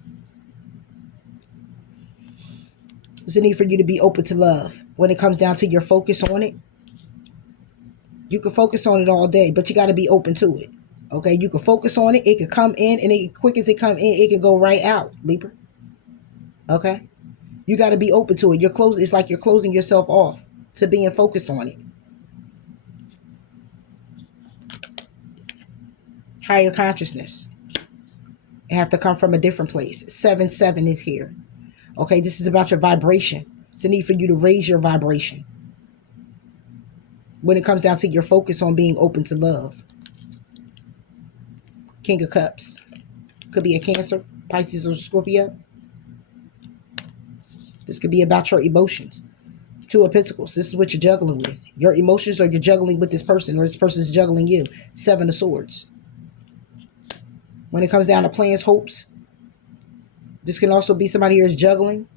There's a need for you to be open to love. When it comes down to your focus on it, you can focus on it all day, but you got to be open to it. Okay, you can focus on it. It can come in, and quick as it come in, it can go right out, Libra. Okay, you got to be open to it. It's like you're closing yourself off to being focused on it. Higher consciousness. It have to come from a different place. 7-7 is here. Okay, this is about your vibration. It's a need for you to raise your vibration. When it comes down to your focus on being open to love. King of Cups. Could be a Cancer, Pisces, or Scorpio. This could be about your emotions. Two of Pentacles. This is what you're juggling with. Your emotions, or you're juggling with this person, or this person's juggling you. 7 of Swords. When it comes down to plans, hopes, this can also be somebody here is juggling.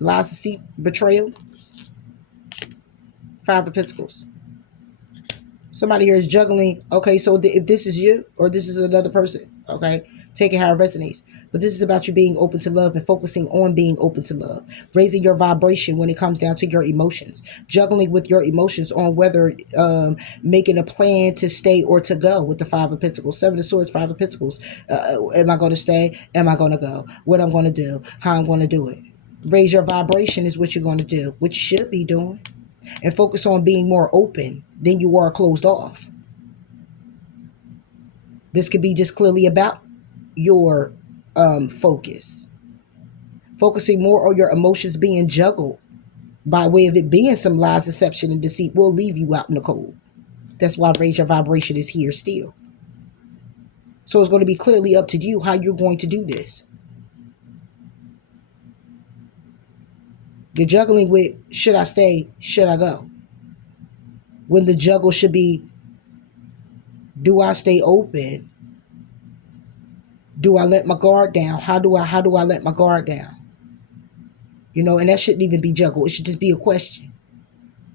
Lies, deceit, betrayal. 5 of Pentacles. Somebody here is juggling. Okay, so if this is you or this is another person, okay, take it how it resonates. But this is about you being open to love and focusing on being open to love. Raising your vibration when it comes down to your emotions. Juggling with your emotions on whether making a plan to stay or to go with the 5 of Pentacles. 7 of Swords, 5 of Pentacles. Am I going to stay? Am I going to go? What I'm going to do? How I'm going to do it? Raise your vibration is what you're going to do. What you should be doing. And focus on being more open than you are closed off. This could be just clearly about your focus. Focusing more on your emotions being juggled by way of it being some lies, deception, and deceit will leave you out in the cold. That's why raise your vibration is here still. So it's going to be clearly up to you how you're going to do this. You're juggling with, should I stay? Should I go? When the juggle should be, do I stay open Do I let my guard down? How do I let my guard down? You know, and that shouldn't even be juggled. It should just be a question.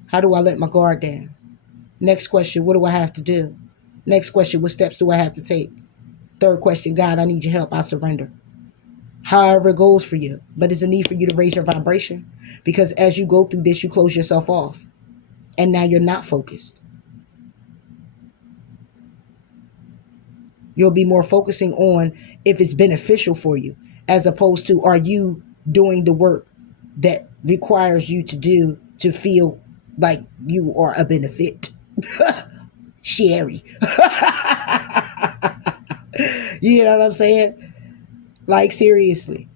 How do I let my guard down? Next question, what do I have to do? Next question, what steps do I have to take? Third question, God, I need your help. I surrender. However it goes for you. But it's a need for you to raise your vibration, because as you go through this, you close yourself off. And now you're not focused. You'll be more focusing on if it's beneficial for you, as opposed to, are you doing the work that requires you to do to feel like you are a benefit? Sherry. You know what I'm saying? Like, seriously.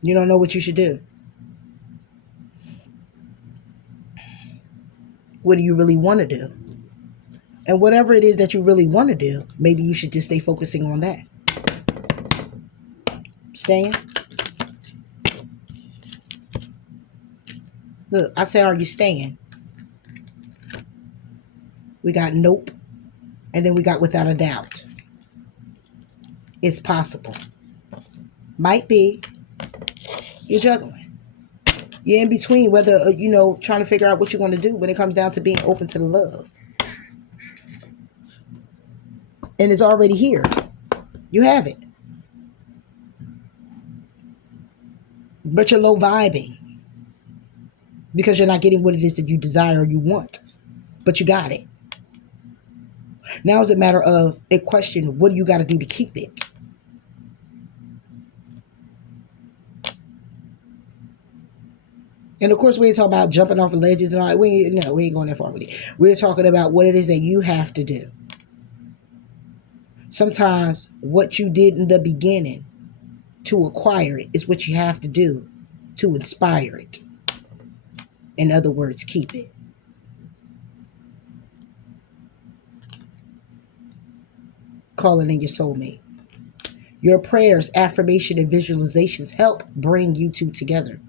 You don't know what you should do. What do you really want to do? And whatever it is that you really want to do, maybe you should just stay focusing on that. Staying. Look, I said, are you staying? We got nope. And then we got without a doubt. It's possible. Might be. You're juggling. You're in between, whether, trying to figure out what you want to do when it comes down to being open to the love. And it's already here. You have it. But you're low vibing, because you're not getting what it is that you desire or you want. But you got it. Now it's a matter of a question, what do you got to do to keep it? And of course, we ain't talking about jumping off of ledges and all that. We ain't going that far with it. We're talking about what it is that you have to do. Sometimes what you did in the beginning to acquire it is what you have to do to inspire it. In other words, keep it. Calling in your soulmate. Your prayers, affirmation, and visualizations help bring you two together.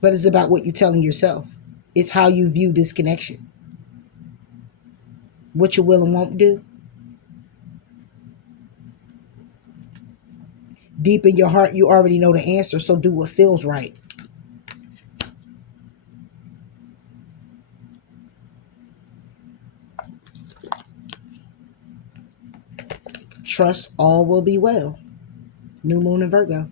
But it's about what you're telling yourself. It's how you view this connection. What you will and won't do. Deep in your heart, you already know the answer, so do what feels right. Trust all will be well. New moon in Virgo.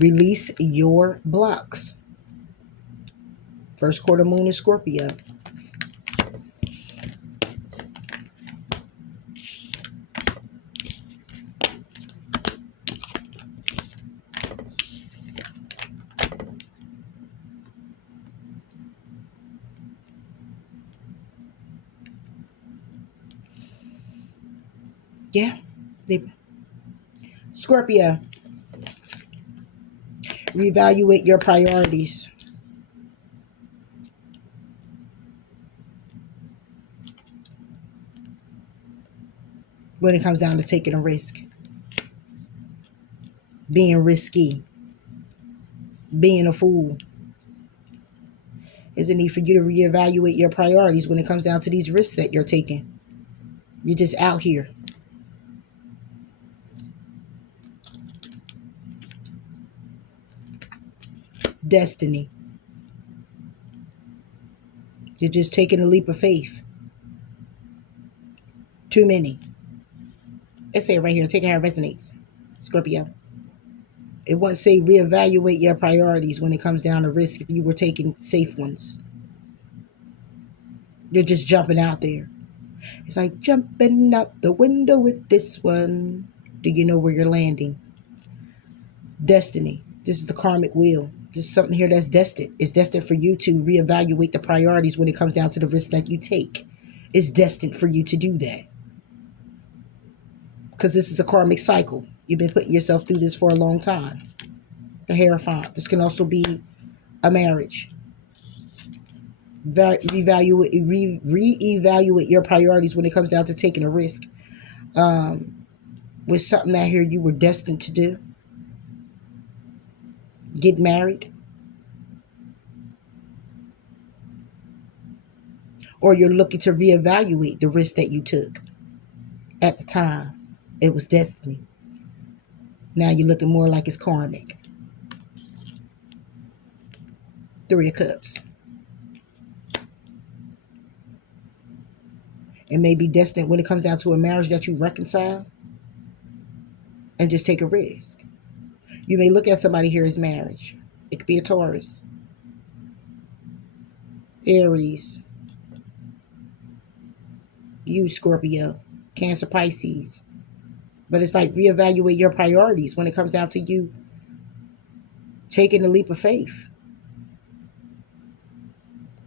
Release your blocks. First quarter moon in Scorpio. Yeah, Libra. Scorpio. Reevaluate your priorities. When it comes down to taking a risk. Being risky. Being a fool. There's a need for you to reevaluate your priorities when it comes down to these risks that you're taking. You're just out here. Destiny. You're just taking a leap of faith. Too many. Let's say it right here. Take it how it resonates. Scorpio. It won't say reevaluate your priorities when it comes down to risk if you were taking safe ones. You're just jumping out there. It's like jumping out the window with this one. Do you know where you're landing? Destiny. This is the karmic wheel. This is something here that's destined. It's destined for you to reevaluate the priorities when it comes down to the risk that you take. It's destined for you to do that. Because this is a karmic cycle. You've been putting yourself through this for a long time. The Hierophant. This can also be a marriage. Reevaluate your priorities when it comes down to taking a risk. with something that here you were destined to do. Get married. Or you're looking to reevaluate the risk that you took at the time. It was destiny. Now you're looking more like it's karmic. Three of Cups. It may be destined when it comes down to a marriage that you reconcile and just take a risk. You may look at somebody here as marriage. It could be a Taurus, Aries, you Scorpio, Cancer, Pisces. But it's like reevaluate your priorities when it comes down to you taking a leap of faith.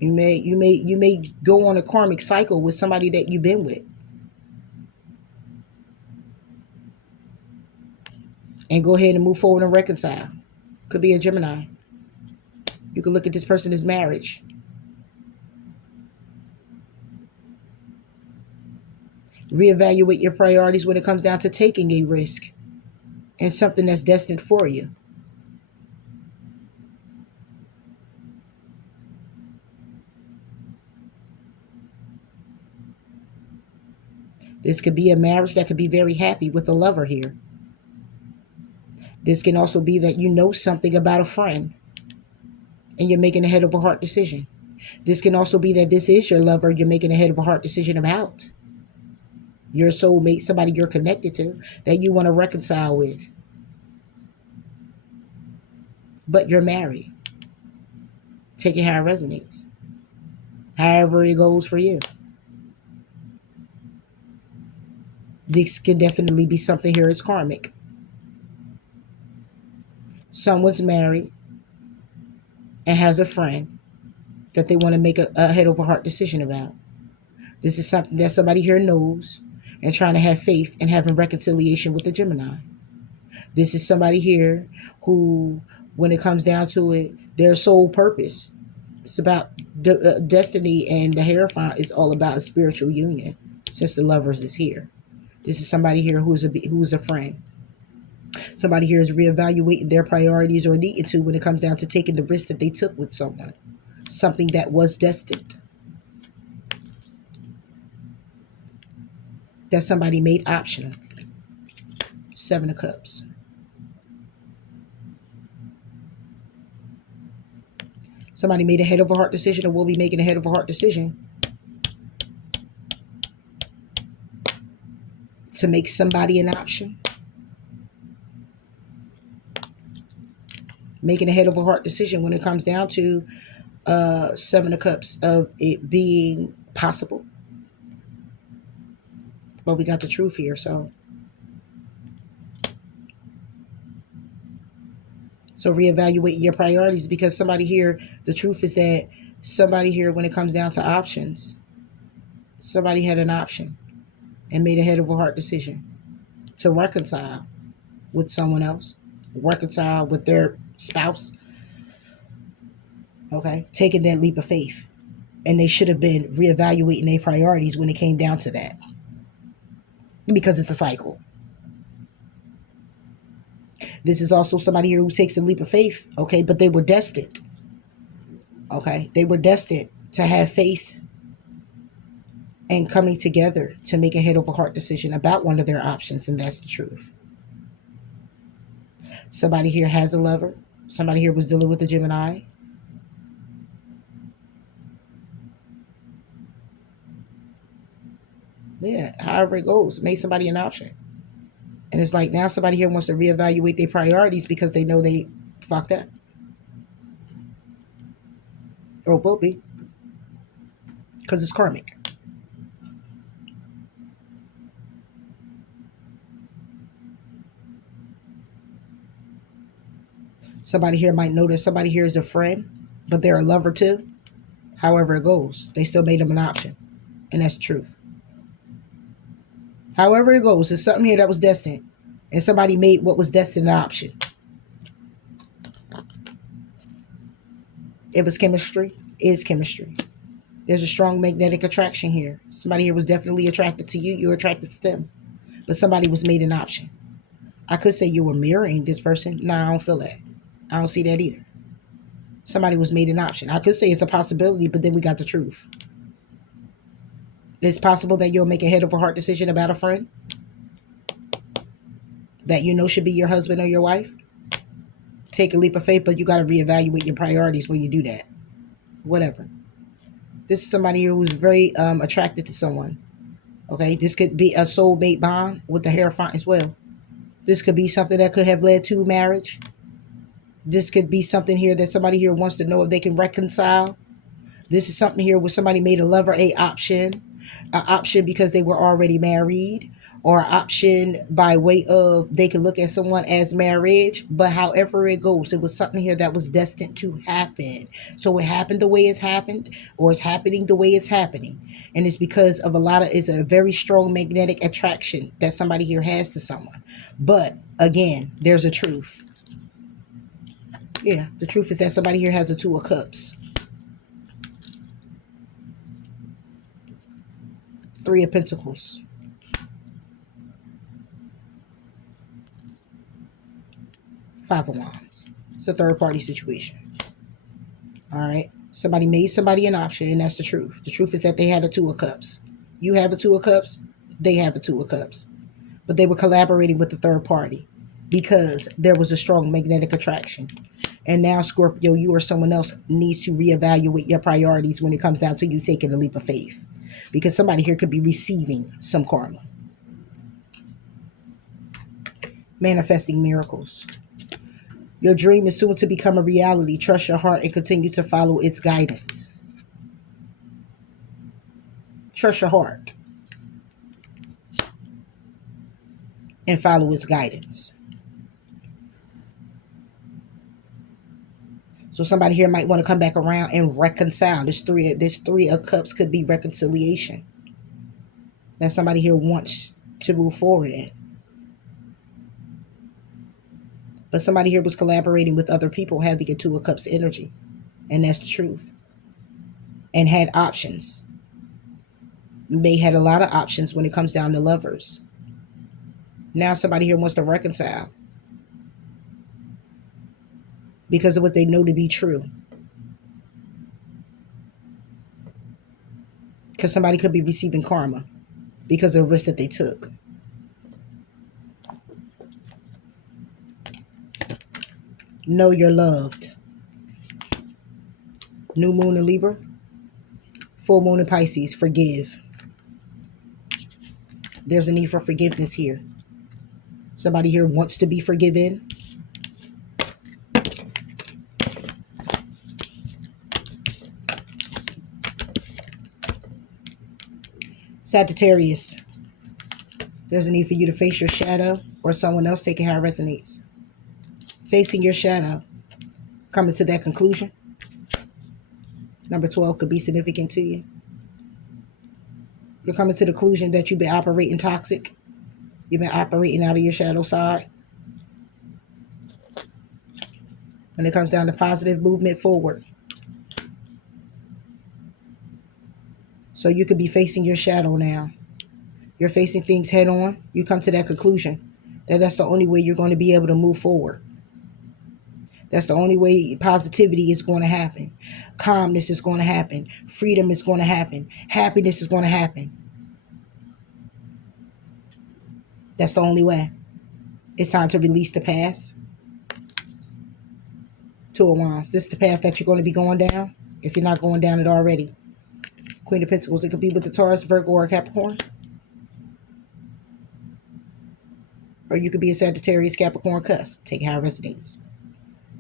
You may go on a karmic cycle with somebody that you've been with. And go ahead and move forward and reconcile. Could be a Gemini. You could look at this person as marriage. Reevaluate your priorities when it comes down to taking a risk and something that's destined for you. This could be a marriage that could be very happy with a lover here. This can also be that you know something about a friend and you're making a head over heart decision. This can also be that this is your lover you're making a head over heart decision about. Your soulmate, somebody you're connected to that you want to reconcile with. But you're married. Take it how it resonates. However it goes for you. This can definitely be something here is karmic. Someone's married and has a friend that they want to make a head over heart decision about. This is something that somebody here knows and trying to have faith and having reconciliation with the Gemini. This is somebody here who, when it comes down to it, their sole purpose, it's about destiny, and the Hierophant is all about a spiritual union since the Lovers is here. This is somebody here who's a friend. Somebody here is reevaluating their priorities or needing to when it comes down to taking the risk that they took with someone. Something that was destined. That somebody made optional. Seven of Cups. Somebody made a head over heart decision or will be making a head over heart decision to make somebody an option. Making a head over heart decision when it comes down to Seven of Cups of it being possible. But we got the truth here, so reevaluate your priorities, because somebody here, the truth is that somebody here, when it comes down to options, somebody had an option and made a head over heart decision to reconcile with someone else, reconcile with their spouse. Okay, taking that leap of faith. And they should have been reevaluating their priorities when it came down to that. Because it's a cycle. This is also somebody here who takes a leap of faith, okay? But they were destined, okay? They were destined to have faith and coming together to make a head over heart decision about one of their options, and that's the truth. Somebody here has a lover. Somebody here was dealing with a Gemini. Yeah, however it goes, made somebody an option. And it's like now somebody here wants to reevaluate their priorities because they know they fucked up. Or will be. Because it's karmic. Somebody here might know that somebody here is a friend, but they're a lover too. However it goes, they still made them an option. And that's the truth. However it goes, there's something here that was destined. And somebody made what was destined an option. It was chemistry. Is chemistry. There's a strong magnetic attraction here. Somebody here was definitely attracted to you. You're attracted to them. but somebody was made an option. I could say you were marrying this person. No, I don't feel that. I don't see that either. Somebody was made an option. I could say it's a possibility, but then we got the truth. It's possible that you'll make a head over heart decision about a friend that you know should be your husband or your wife. Take a leap of faith, but you got to reevaluate your priorities when you do that. Whatever. This is somebody who's very attracted to someone. Okay, this could be a soulmate bond with the Hierophant as well. This could be something that could have led to marriage. This could be something here that somebody here wants to know if they can reconcile. This is something here where somebody made a lover a option. An option because they were already married, or an option by way of they could look at someone as marriage. But however it goes, it was something here that was destined to happen. So it happened the way it's happened, or it's happening the way it's happening. And it's because of it's a very strong magnetic attraction that somebody here has to someone. But again, there's a truth. Yeah, the truth is that somebody here has a Two of Cups. Three of Pentacles. Five of Wands. It's a third party situation. All right. Somebody made somebody an option, and that's the truth. The truth is that they had a Two of Cups. You have a Two of Cups. They have a Two of Cups. But they were collaborating with the third party because there was a strong magnetic attraction. And now, Scorpio, you or someone else needs to reevaluate your priorities when it comes down to you taking a leap of faith. Because somebody here could be receiving some karma. Manifesting miracles. Your dream is soon to become a reality. Trust your heart and continue to follow its guidance. Trust your heart and follow its guidance. So somebody here might want to come back around and reconcile. This three of Cups could be reconciliation that somebody here wants to move forward in. But somebody here was collaborating with other people having a Two of Cups energy. And that's the truth. And had options. They had a lot of options when it comes down to lovers. Now somebody here wants to reconcile. Because of what they know to be true. Because somebody could be receiving karma. Because of the risk that they took. Know you're loved. New moon in Libra. Full moon in Pisces. Forgive. There's a need for forgiveness here. Somebody here wants to be forgiven. Sagittarius. There's a need for you to face your shadow or someone else, taking how it resonates. Facing your shadow. Coming to that conclusion. Number 12 could be significant to you. You're coming to the conclusion that you've been operating toxic. You've been operating out of your shadow side. When it comes down to positive movement forward. So you could be facing your shadow now. You're facing things head on. You come to that conclusion that that's the only way you're going to be able to move forward. That's the only way positivity is going to happen. Calmness is going to happen. Freedom is going to happen. Happiness is going to happen. That's the only way. It's time to release the past. Two of Wands. This is the path that you're going to be going down if you're not going down it already. Queen of Pentacles. It could be with the Taurus, Virgo, or Capricorn. Or you could be a Sagittarius, Capricorn cusp. Take how it resonates.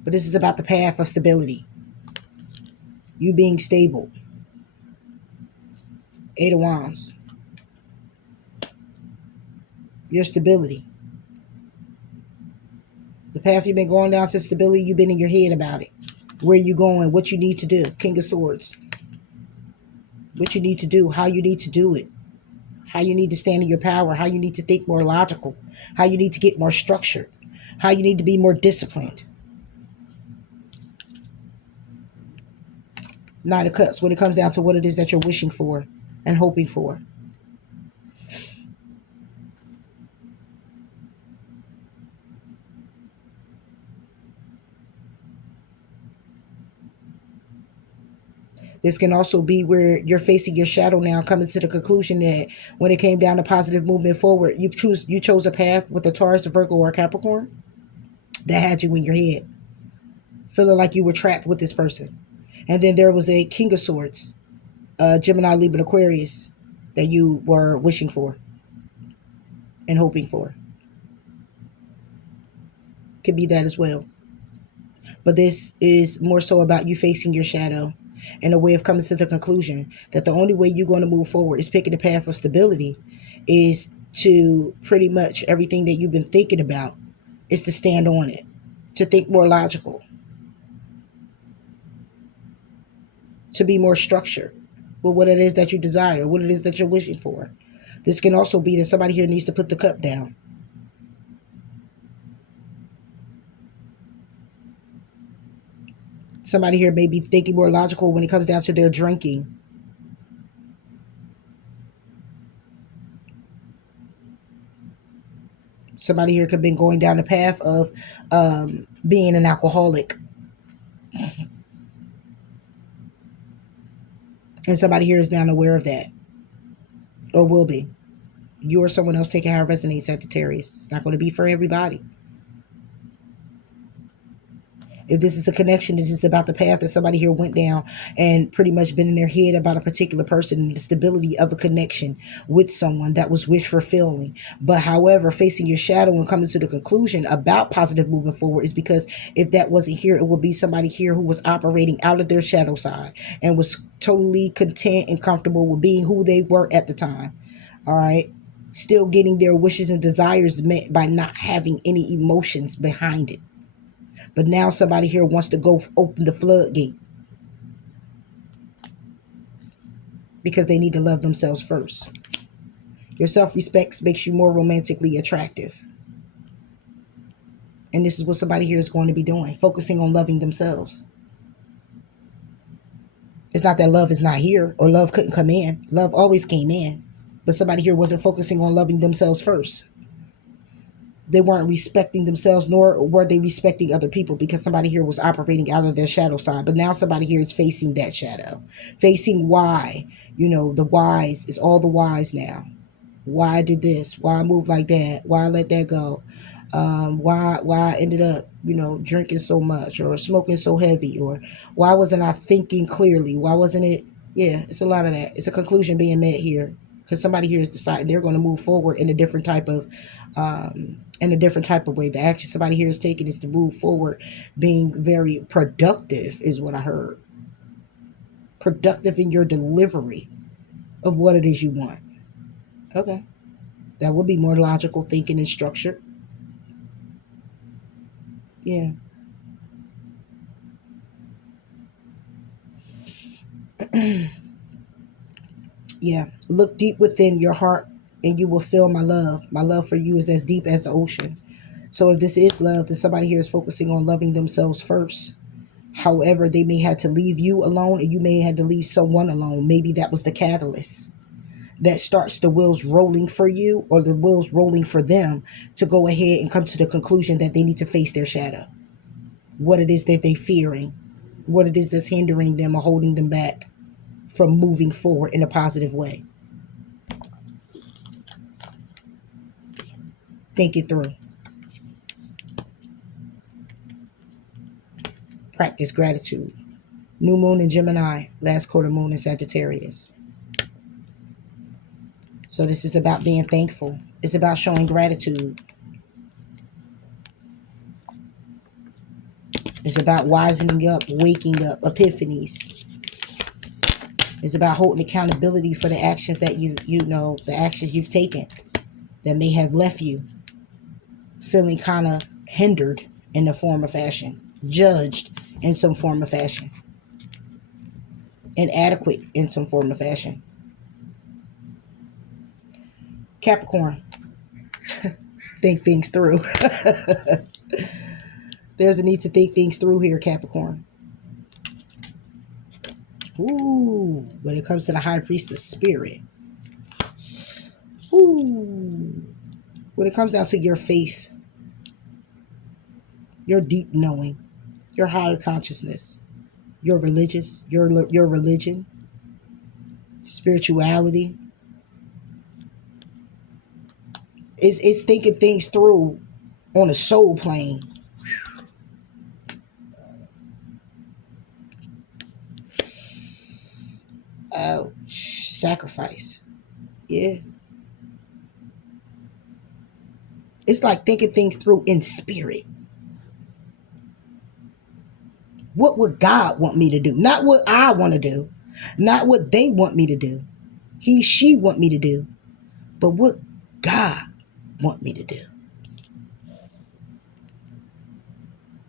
But this is about the path of stability. You being stable. Eight of Wands. Your stability. The path you've been going down to stability, you've been in your head about it. Where you going, what you need to do. King of Swords. What you need to do, how you need to do it. How you need to stand in your power. How you need to think more logical. How you need to get more structured. How you need to be more disciplined. Nine of Cups, when it comes down to what it is that you're wishing for and hoping for. This can also be where you're facing your shadow now, coming to the conclusion that when it came down to positive movement forward, you chose a path with a Taurus, a Virgo, or a Capricorn that had you in your head, feeling like you were trapped with this person. And then there was a King of Swords, Gemini, Libra, Aquarius that you were wishing for and hoping for. Could be that as well. But this is more so about you facing your shadow and a way of coming to the conclusion that the only way you're going to move forward is picking the path of stability, is to pretty much everything that you've been thinking about is to stand on it, to think more logical, to be more structured with what it is that you desire, what it is that you're wishing for. This can also be that somebody here needs to put the cup down. Somebody here may be thinking more logical when it comes down to their drinking. Somebody here could have been going down the path of being an alcoholic. And somebody here is now aware of that, or will be. You or someone else, taking how it resonates, Sagittarius. It's not going to be for everybody. If this is a connection, it's just about the path that somebody here went down and pretty much been in their head about a particular person and the stability of a connection with someone that was wish fulfilling. But however, facing your shadow and coming to the conclusion about positive movement forward is because if that wasn't here, it would be somebody here who was operating out of their shadow side and was totally content and comfortable with being who they were at the time. All right. Still getting their wishes and desires met by not having any emotions behind it. But now somebody here wants to go open the floodgate because they need to love themselves first. Your self-respect makes you more romantically attractive. And this is what somebody here is going to be doing, focusing on loving themselves. It's not that love is not here or love couldn't come in. Love always came in. But somebody here wasn't focusing on loving themselves first. They weren't respecting themselves, nor were they respecting other people, because somebody here was operating out of their shadow side. But now somebody here is facing that shadow, facing why. The whys is all the whys now. Why I did this? Why I moved like that? Why I let that go? Why I ended up, drinking so much or smoking so heavy, or why wasn't I thinking clearly? Why wasn't it? Yeah, it's a lot of that. It's a conclusion being met here because somebody here is deciding they're going to move forward in a different type of way. The action somebody here is taking is to move forward, being very productive, is what I heard. Productive in your delivery of what it is you want. Okay. That would be more logical thinking and structured. Yeah. Yeah. Look deep within your heart and you will feel my love. My love for you is as deep as the ocean. So if this is love, then somebody here is focusing on loving themselves first. However, they may have to leave you alone and you may have to leave someone alone. Maybe that was the catalyst that starts the wheels rolling for you, or the wheels rolling for them to go ahead and come to the conclusion that they need to face their shadow. What it is that they're fearing, what it is that's hindering them or holding them back from moving forward in a positive way. Think it through. Practice gratitude. New moon in Gemini, last quarter moon in Sagittarius. So this is about being thankful. It's about showing gratitude. It's about wisening up, waking up, epiphanies. It's about holding accountability for the actions that the actions you've taken that may have left you feeling kind of hindered in the form of fashion, judged in some form of fashion, inadequate in some form of fashion. Capricorn, think things through. There's a need to think things through here, Capricorn. Ooh, when it comes to the High Priestess spirit. Ooh, when it comes down to your faith, your deep knowing, your higher consciousness, your your religion, spirituality. It's thinking things through on a soul plane. Sacrifice. Yeah. It's like thinking things through in spirit. What would God want me to do? Not what I want to do. Not what they want me to do. He, she want me to do. But what God want me to do.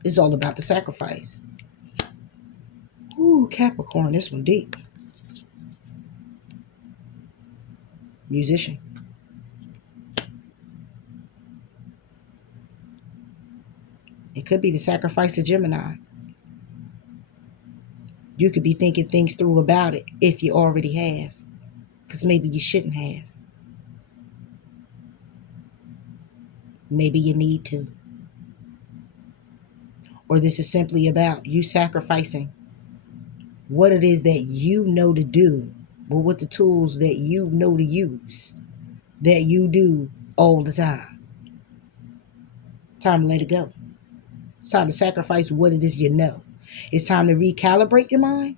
It's all about the sacrifice. Ooh, Capricorn, this one deep. Musician. It could be the sacrifice of Gemini. You could be thinking things through about it if you already have. Because maybe you shouldn't have. Maybe you need to. Or this is simply about you sacrificing what it is that you know to do, but with the tools that you know to use, that you do all the time. Time to let it go. It's time to sacrifice what it is you know. It's time to recalibrate your mind.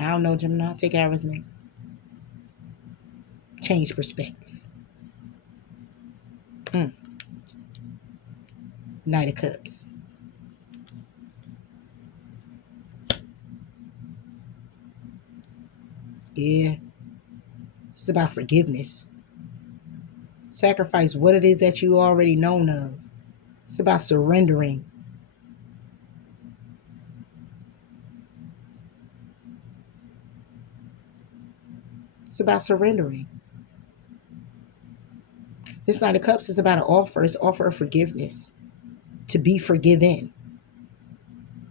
I don't know, Gemini. Take Aaron's name. Change perspective. Knight of Cups. Yeah. It's about forgiveness. Sacrifice what it is that you already known of. It's about surrendering. It's about surrendering. This Knight of Cups is about an offer. It's an offer of forgiveness. To be forgiven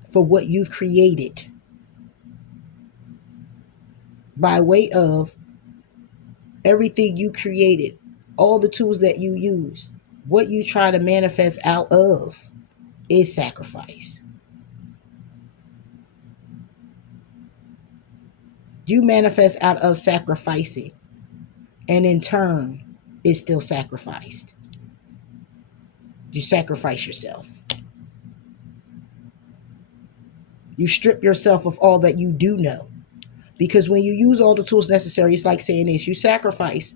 for what you've created by way of everything you created, all the tools that you use, what you try to manifest out of is sacrifice. You manifest out of sacrificing, and in turn, it's still sacrificed. You sacrifice yourself. You strip yourself of all that you do know. Because when you use all the tools necessary, it's like saying this, you sacrifice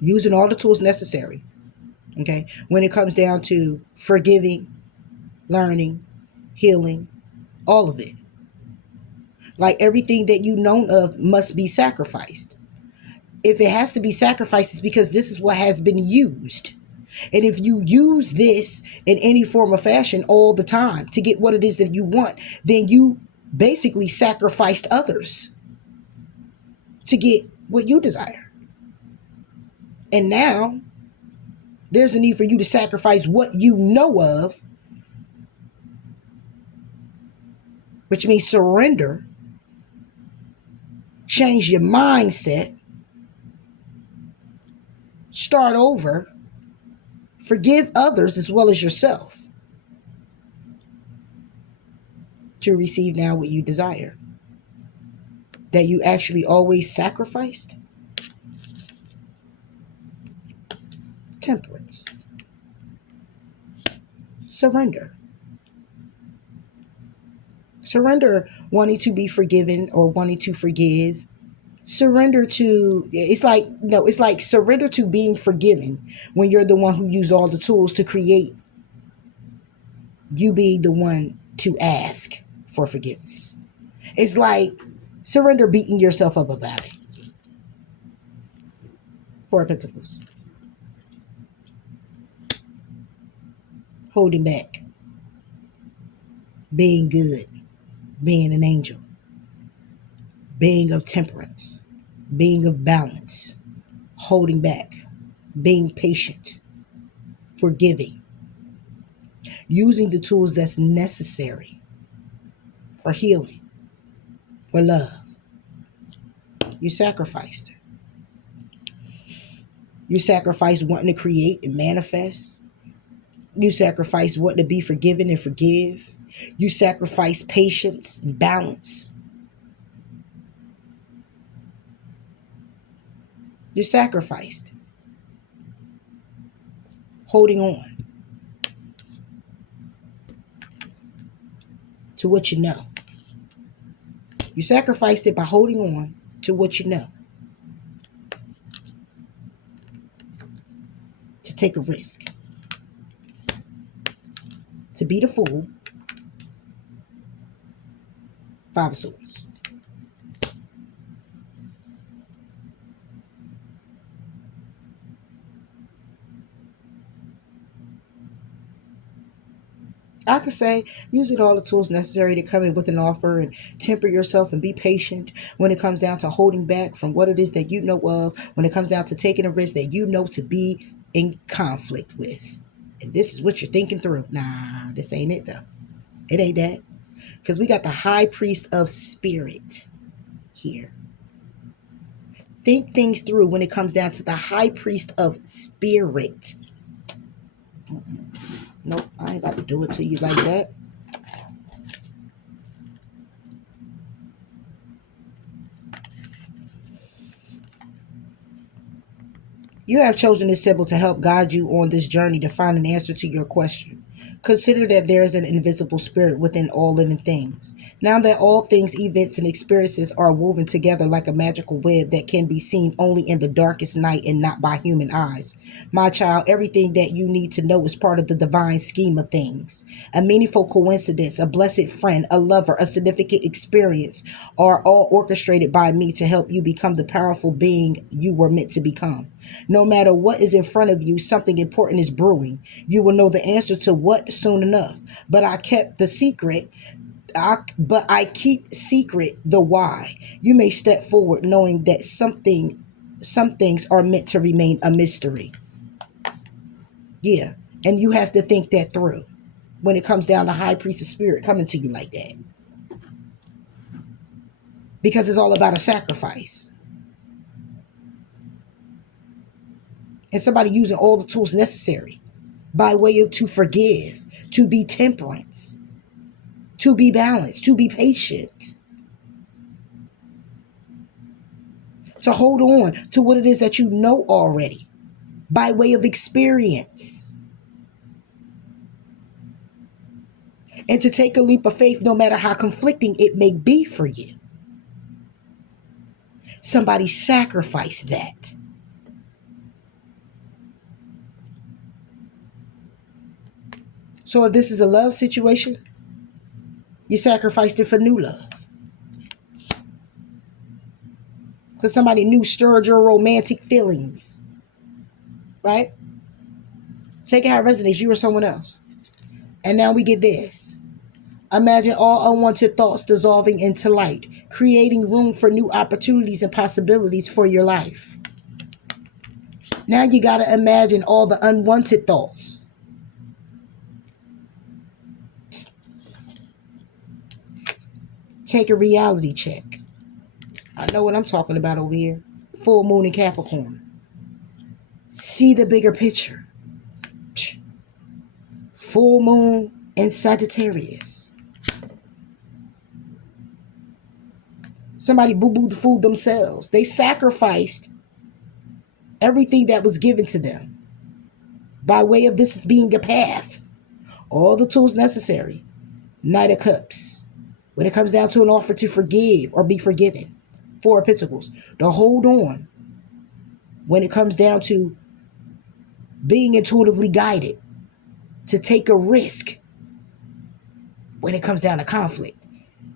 using all the tools necessary. Okay? When it comes down to forgiving, learning, healing, all of it. Like everything that you know of must be sacrificed. If it has to be sacrificed, it's because this is what has been used. And if you use this in any form or fashion all the time to get what it is that you want, then you basically sacrificed others to get what you desire. And now there's a need for you to sacrifice what you know of, which means surrender, change your mindset, start over, forgive others as well as yourself to receive now what you desire. That you actually always sacrificed. Temperance. Surrender. Surrender wanting to be forgiven or wanting to forgive. Surrender to, it's like surrender to being forgiven when you're the one who used all the tools to create you being the one to ask for forgiveness. It's like surrender beating yourself up about it. Four of Pentacles. Holding back. Being good. Being an angel. Being of temperance. Being of balance. Holding back. Being patient. Forgiving. Using the tools that's necessary for healing. For love. You sacrificed. You sacrificed wanting to create and manifest. You sacrifice wanting to be forgiven and forgive. You sacrificed patience and balance. You sacrificed holding on to what you know. You sacrificed it by holding on to what you know. To take a risk. To be the fool. Five of Swords. I could say using all the tools necessary to come in with an offer and temper yourself and be patient when it comes down to holding back from what it is that you know of, when it comes down to taking a risk that you know to be in conflict with. And this is what you're thinking through. Nah, this ain't it though. It ain't that. Because we got the high priest of spirit here. Think things through when it comes down to the high priest of spirit. Nope, I ain't about to do it to you like that. You have chosen this symbol to help guide you on this journey to find an answer to your question. Consider that there is an invisible spirit within all living things. Now that all things, events, and experiences are woven together like a magical web that can be seen only in the darkest night and not by human eyes. My child, everything that you need to know is part of the divine scheme of things. A meaningful coincidence, a blessed friend, a lover, a significant experience are all orchestrated by me to help you become the powerful being you were meant to become. No matter what is in front of you, something important is brewing. You will know the answer to what soon enough. But I kept the secret. I keep secret the why. You may step forward knowing that some things are meant to remain a mystery. Yeah, and you have to think that through when it comes down to high priest of spirit coming to you like that, because it's all about a sacrifice. And somebody using all the tools necessary by way of to forgive, to be temperance, to be balanced, to be patient, to hold on to what it is that you know already by way of experience, and to take a leap of faith no matter how conflicting it may be for you. Somebody sacrificed that. So if this is a love situation, you sacrificed it for new love. Because somebody new stirred your romantic feelings. Right? Take it how it resonates, you or someone else. And now we get this. Imagine all unwanted thoughts dissolving into light, creating room for new opportunities and possibilities for your life. Now you got to imagine all the unwanted thoughts. Take a reality check. I know what I'm talking about over here. Full moon in Capricorn. See the bigger picture. Full moon in Sagittarius. Somebody boo-booed the food themselves. They sacrificed everything that was given to them by way of this being a path. All the tools necessary. Knight of Cups. When it comes down to an offer to forgive or be forgiven. Four of Pentacles. To hold on. When it comes down to being intuitively guided. To take a risk. When it comes down to conflict.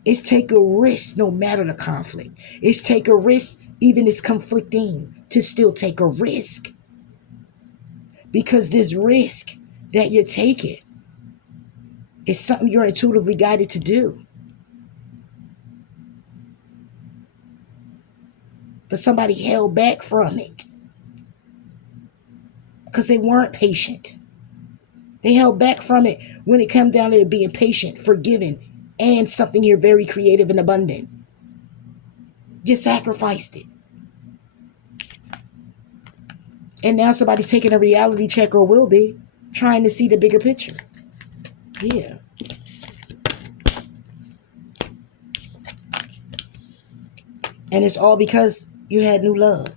It's take a risk no matter the conflict. It's take a risk even if it's conflicting. To still take a risk. Because this risk that you're taking is something you're intuitively guided to do. But somebody held back from it because they weren't patient. They held back from it when it came down to being patient, forgiving, and something here very creative and abundant. You sacrificed it. And now somebody's taking a reality check, or will be, trying to see the bigger picture. Yeah. And it's all because you had new love.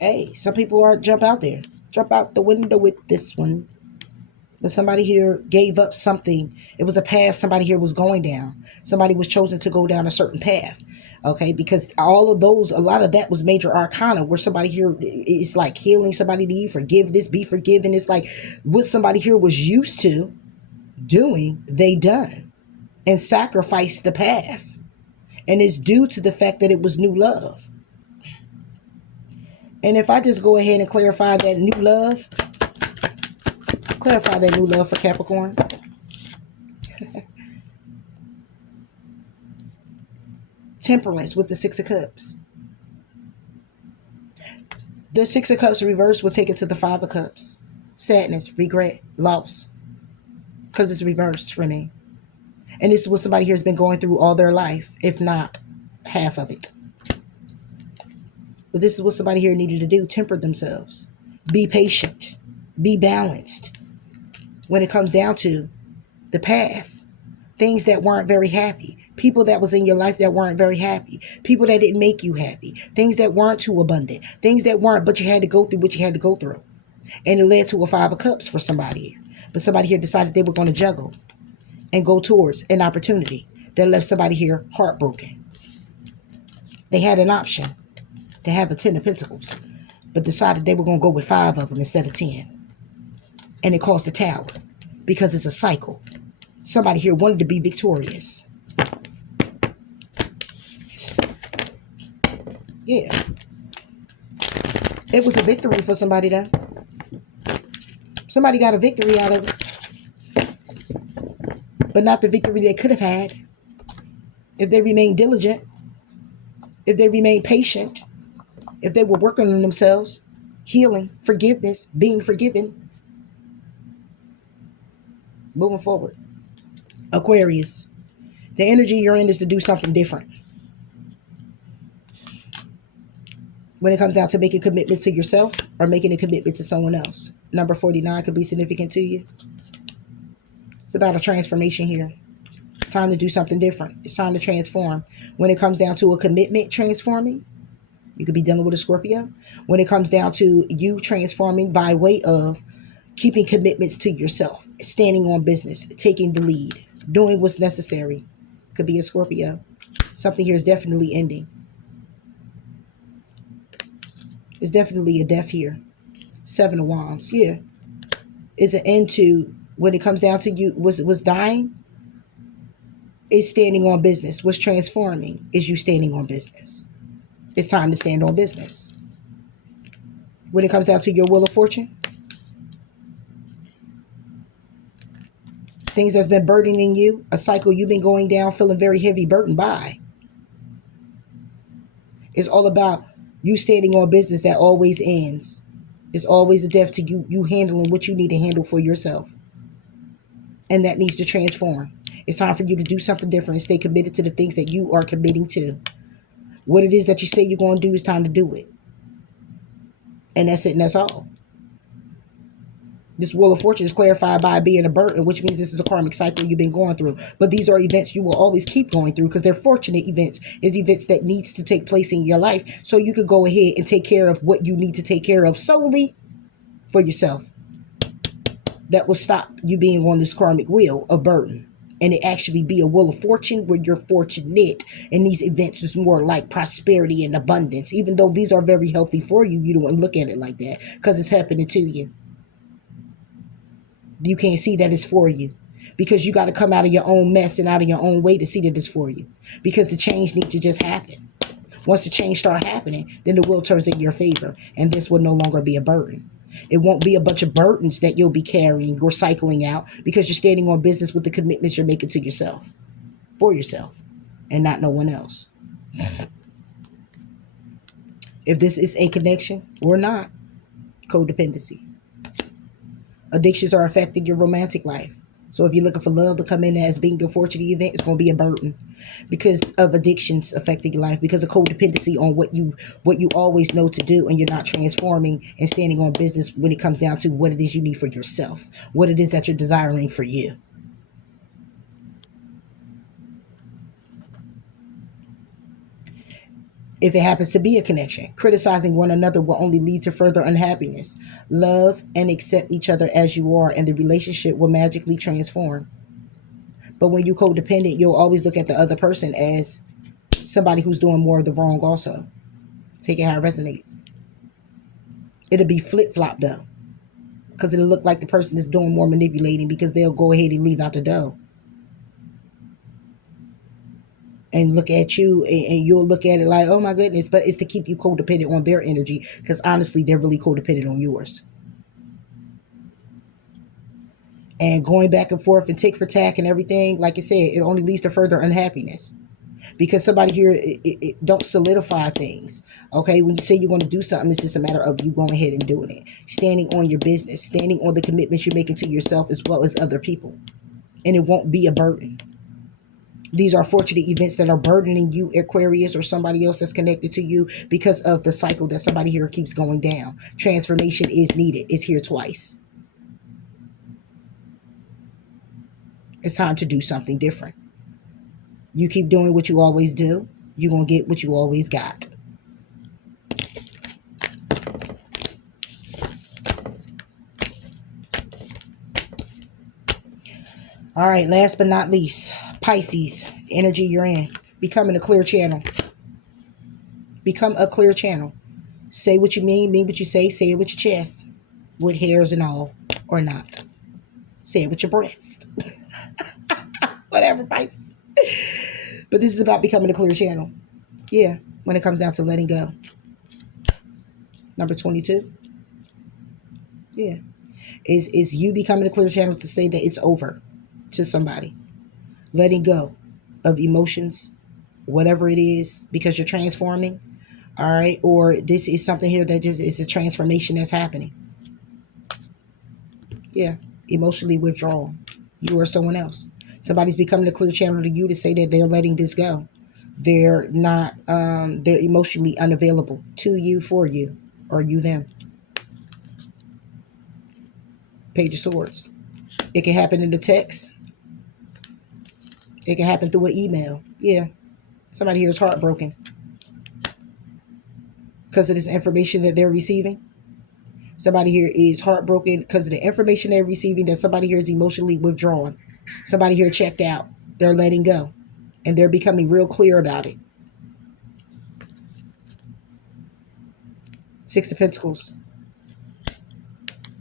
Hey, some people are jump out there. Jump out the window with this one. But somebody here gave up something. It was a path somebody here was going down. Somebody was chosen to go down a certain path. Okay, because all of those, a lot of that was major arcana, where somebody here is like healing somebody, need forgiveness, be forgiven. It's like what somebody here was used to doing, they done and sacrificed the path. And it's due to the fact that it was new love. And if I just go ahead and clarify that new love for Capricorn. Temperance with the Six of Cups. The Six of Cups reverse will take it to the Five of Cups. Sadness, regret, loss. Because it's reversed for me. And this is what somebody here has been going through all their life, if not half of it. But this is what somebody here needed to do. Temper themselves. Be patient. Be balanced. When it comes down to the past. Things that weren't very happy. People that was in your life that weren't very happy. People that didn't make you happy. Things that weren't too abundant. Things that weren't, but you had to go through what you had to go through. And it led to a Five of Cups for somebody here. But somebody here decided they were going to juggle and go towards an opportunity that left somebody here heartbroken. They had an option to have a 10 of Pentacles, but decided they were going to go with 5 of them instead of 10. And it caused the Tower because it's a cycle. Somebody here wanted to be victorious. Yeah. It was a victory for somebody there. Somebody got a victory out of it. But not the victory they could have had if they remained diligent, if they remained patient, if they were working on themselves, healing, forgiveness, being forgiven. Moving forward. Aquarius. The energy you're in is to do something different. When it comes down to making commitments to yourself or making a commitment to someone else. Number 49 could be significant to you. It's about a transformation here. It's time to do something different. It's time to transform. When it comes down to a commitment transforming, you could be dealing with a Scorpio. When it comes down to you transforming by way of keeping commitments to yourself, standing on business, taking the lead, doing what's necessary, could be a Scorpio. Something here is definitely ending. There's definitely a death here. 7 of Wands. Yeah. Is an end to, when it comes down to you, was dying, is standing on business. What's transforming is you standing on business. It's time to stand on business. When it comes down to your Wheel of Fortune, things that's been burdening you, a cycle you've been going down, feeling very heavy, burdened by. It's all about you standing on business that always ends. It's always a death to you handling what you need to handle for yourself. And that needs to transform. It's time for you to do something different and stay committed to the things that you are committing to. What it is that you say you're going to do, is time to do it. And that's it, and that's all. This Wheel of Fortune is clarified by being a burden, which means this is a karmic cycle you've been going through. But these are events you will always keep going through because they're fortunate events. It's events that needs to take place in your life so you could go ahead and take care of what you need to take care of solely for yourself. That will stop you being on this karmic wheel of burden. And it actually be a Wheel of Fortune where you're fortunate. And these events is more like prosperity and abundance. Even though these are very healthy for you, you don't look at it like that because it's happening to you. You can't see that it's for you because you got to come out of your own mess and out of your own way to see that it's for you, because the change needs to just happen. Once the change start happening, then the wheel turns in your favor, and this will no longer be a burden. It won't be a bunch of burdens that you'll be carrying or cycling out because you're standing on business with the commitments you're making to yourself, for yourself, and not no one else. If this is a connection or not, codependency. Addictions are affecting your romantic life. So if you're looking for love to come in as being a fortunate event, it's going to be a burden because of addictions affecting your life, because of codependency on what you always know to do, and you're not transforming and standing on business when it comes down to what it is you need for yourself, what it is that you're desiring for you. if it happens to be a connection. Criticizing one another will only lead to further unhappiness. Love and accept each other as you are, and the relationship will magically transform. But when you're codependent, you'll always look at the other person as somebody who's doing more of the wrong also. Take it how it resonates. It'll be flip-flop though, because it'll look like the person is doing more manipulating, because they'll go ahead and leave out the dough and look at you, and you'll look at it like, oh my goodness, but it's to keep you codependent on their energy, because honestly, they're really codependent on yours. And going back and forth and tick for tack and everything, like I said, it only leads to further unhappiness. Because somebody here, it don't solidify things. Okay, when you say you're going to do something, it's just a matter of you going ahead and doing it. Standing on your business, standing on the commitments you're making to yourself as well as other people. And it won't be a burden. These are fortunate events that are burdening you, Aquarius, or somebody else that's connected to you, because of the cycle that somebody here keeps going down. Transformation is needed. It's here twice. It's time to do something different. You keep doing what you always do, you're going to get what you always got. All right, last but not least, Pisces, energy you're in. Becoming a clear channel. Become a clear channel. Say what you mean what you say it with your chest. With hairs and all, or not. Say it with your breast. Whatever, Pisces. But this is about becoming a clear channel. Yeah, when it comes down to letting go. Number 22. Yeah. Is you becoming a clear channel to say that it's over to somebody. Letting go of emotions, whatever it is, because you're transforming. All right. Or this is something here that just is a transformation that's happening. Yeah. Emotionally withdrawal. You or someone else. Somebody's becoming a clear channel to you to say that they're letting this go. They're not, they're emotionally unavailable to you, for you, or you them. Page of Swords. It can happen in the text. It can happen through an email. Yeah. Somebody here is heartbroken because of this information that they're receiving. Somebody here is heartbroken because of the information they're receiving, that somebody here is emotionally withdrawn. Somebody here checked out. They're letting go. And they're becoming real clear about it. Six of Pentacles.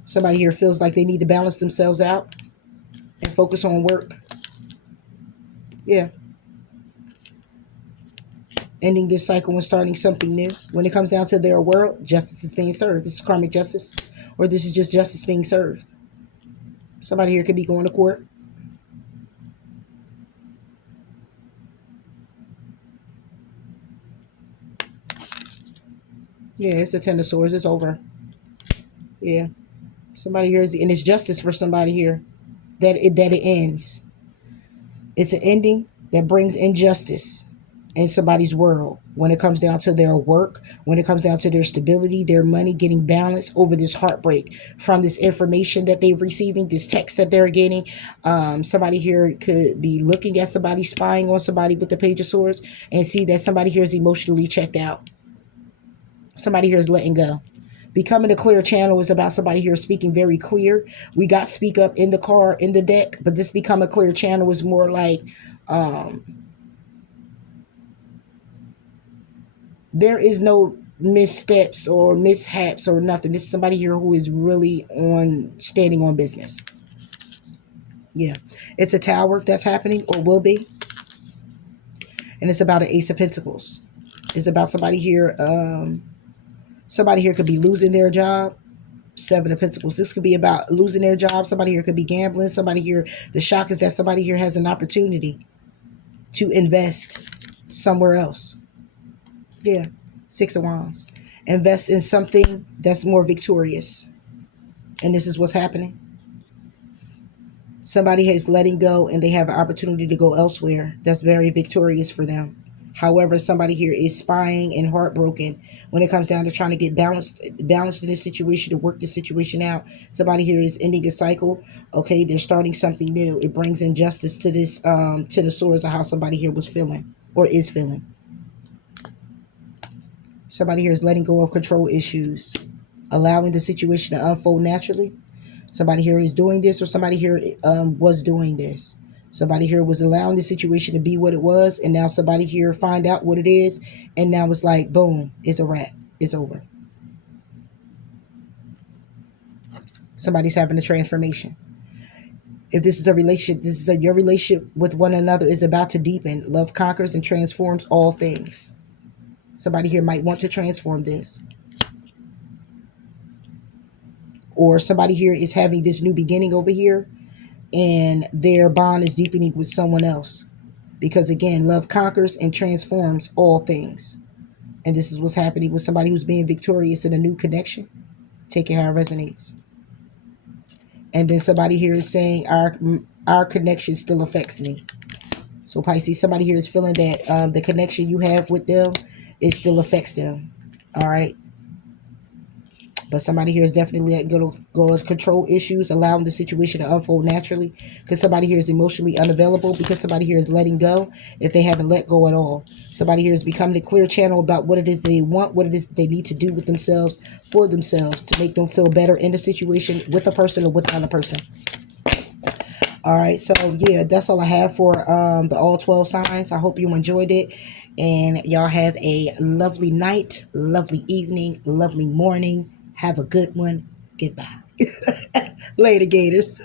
Somebody here feels like they need to balance themselves out and focus on work. Yeah. Ending this cycle and starting something new. When it comes down to their world, justice is being served. This is karmic justice, or this is just justice being served. Somebody here could be going to court. Yeah, it's a Ten of Swords. It's over. Yeah. Somebody here is, and it's justice for somebody here. That it ends. It's an ending that brings injustice in somebody's world. When it comes down to their work, when it comes down to their stability, their money, getting balanced over this heartbreak from this information that they're receiving, this text that they're getting. Somebody here could be looking at somebody, spying on somebody with the Page of Swords, and see that somebody here is emotionally checked out. Somebody here is letting go. Becoming a clear channel is about somebody here speaking very clear. We got speak up in the car, in the deck, but this become a clear channel is more like there is no missteps or mishaps or nothing. This is somebody here who is really standing on business. Yeah. It's a Tower that's happening, or will be. And it's about an Ace of Pentacles. It's about somebody here. Somebody here could be losing their job. Seven of Pentacles. This could be about losing their job. Somebody here could be gambling. Somebody here, the shock is that somebody here has an opportunity to invest somewhere else. Yeah. Six of Wands. Invest in something that's more victorious. And this is what's happening. Somebody is letting go and they have an opportunity to go elsewhere. That's very victorious for them. However, somebody here is spying and heartbroken when it comes down to trying to get balanced in this situation, to work this situation out. Somebody here is ending a cycle. Okay, they're starting something new. It brings injustice to this Ten of Swords of how somebody here was feeling or is feeling. Somebody here is letting go of control issues, allowing the situation to unfold naturally. Somebody here is doing this, or somebody here was doing this. Somebody here was allowing the situation to be what it was, and now somebody here find out what it is, and now it's like, boom, it's a wrap. It's over. Somebody's having a transformation. If this is a relationship, your relationship with one another is about to deepen. Love conquers and transforms all things. Somebody here might want to transform this. Or somebody here is having this new beginning over here, and their bond is deepening with someone else. Because again, love conquers and transforms all things. And this is what's happening with somebody who's being victorious in a new connection. Take it how it resonates. And then somebody here is saying, our connection still affects me. So Pisces, somebody here is feeling that the connection you have with them, it still affects them. All right. But somebody here is definitely letting go of control issues, allowing the situation to unfold naturally. Because somebody here is emotionally unavailable. Because somebody here is letting go if they haven't let go at all. Somebody here is becoming a clear channel about what it is they want, what it is they need to do with themselves, for themselves, to make them feel better in the situation with a person or without a person. All right, so yeah, that's all I have for the all 12 signs. I hope you enjoyed it, and y'all have a lovely night, lovely evening, lovely morning. Have a good one. Goodbye. Later, Gators.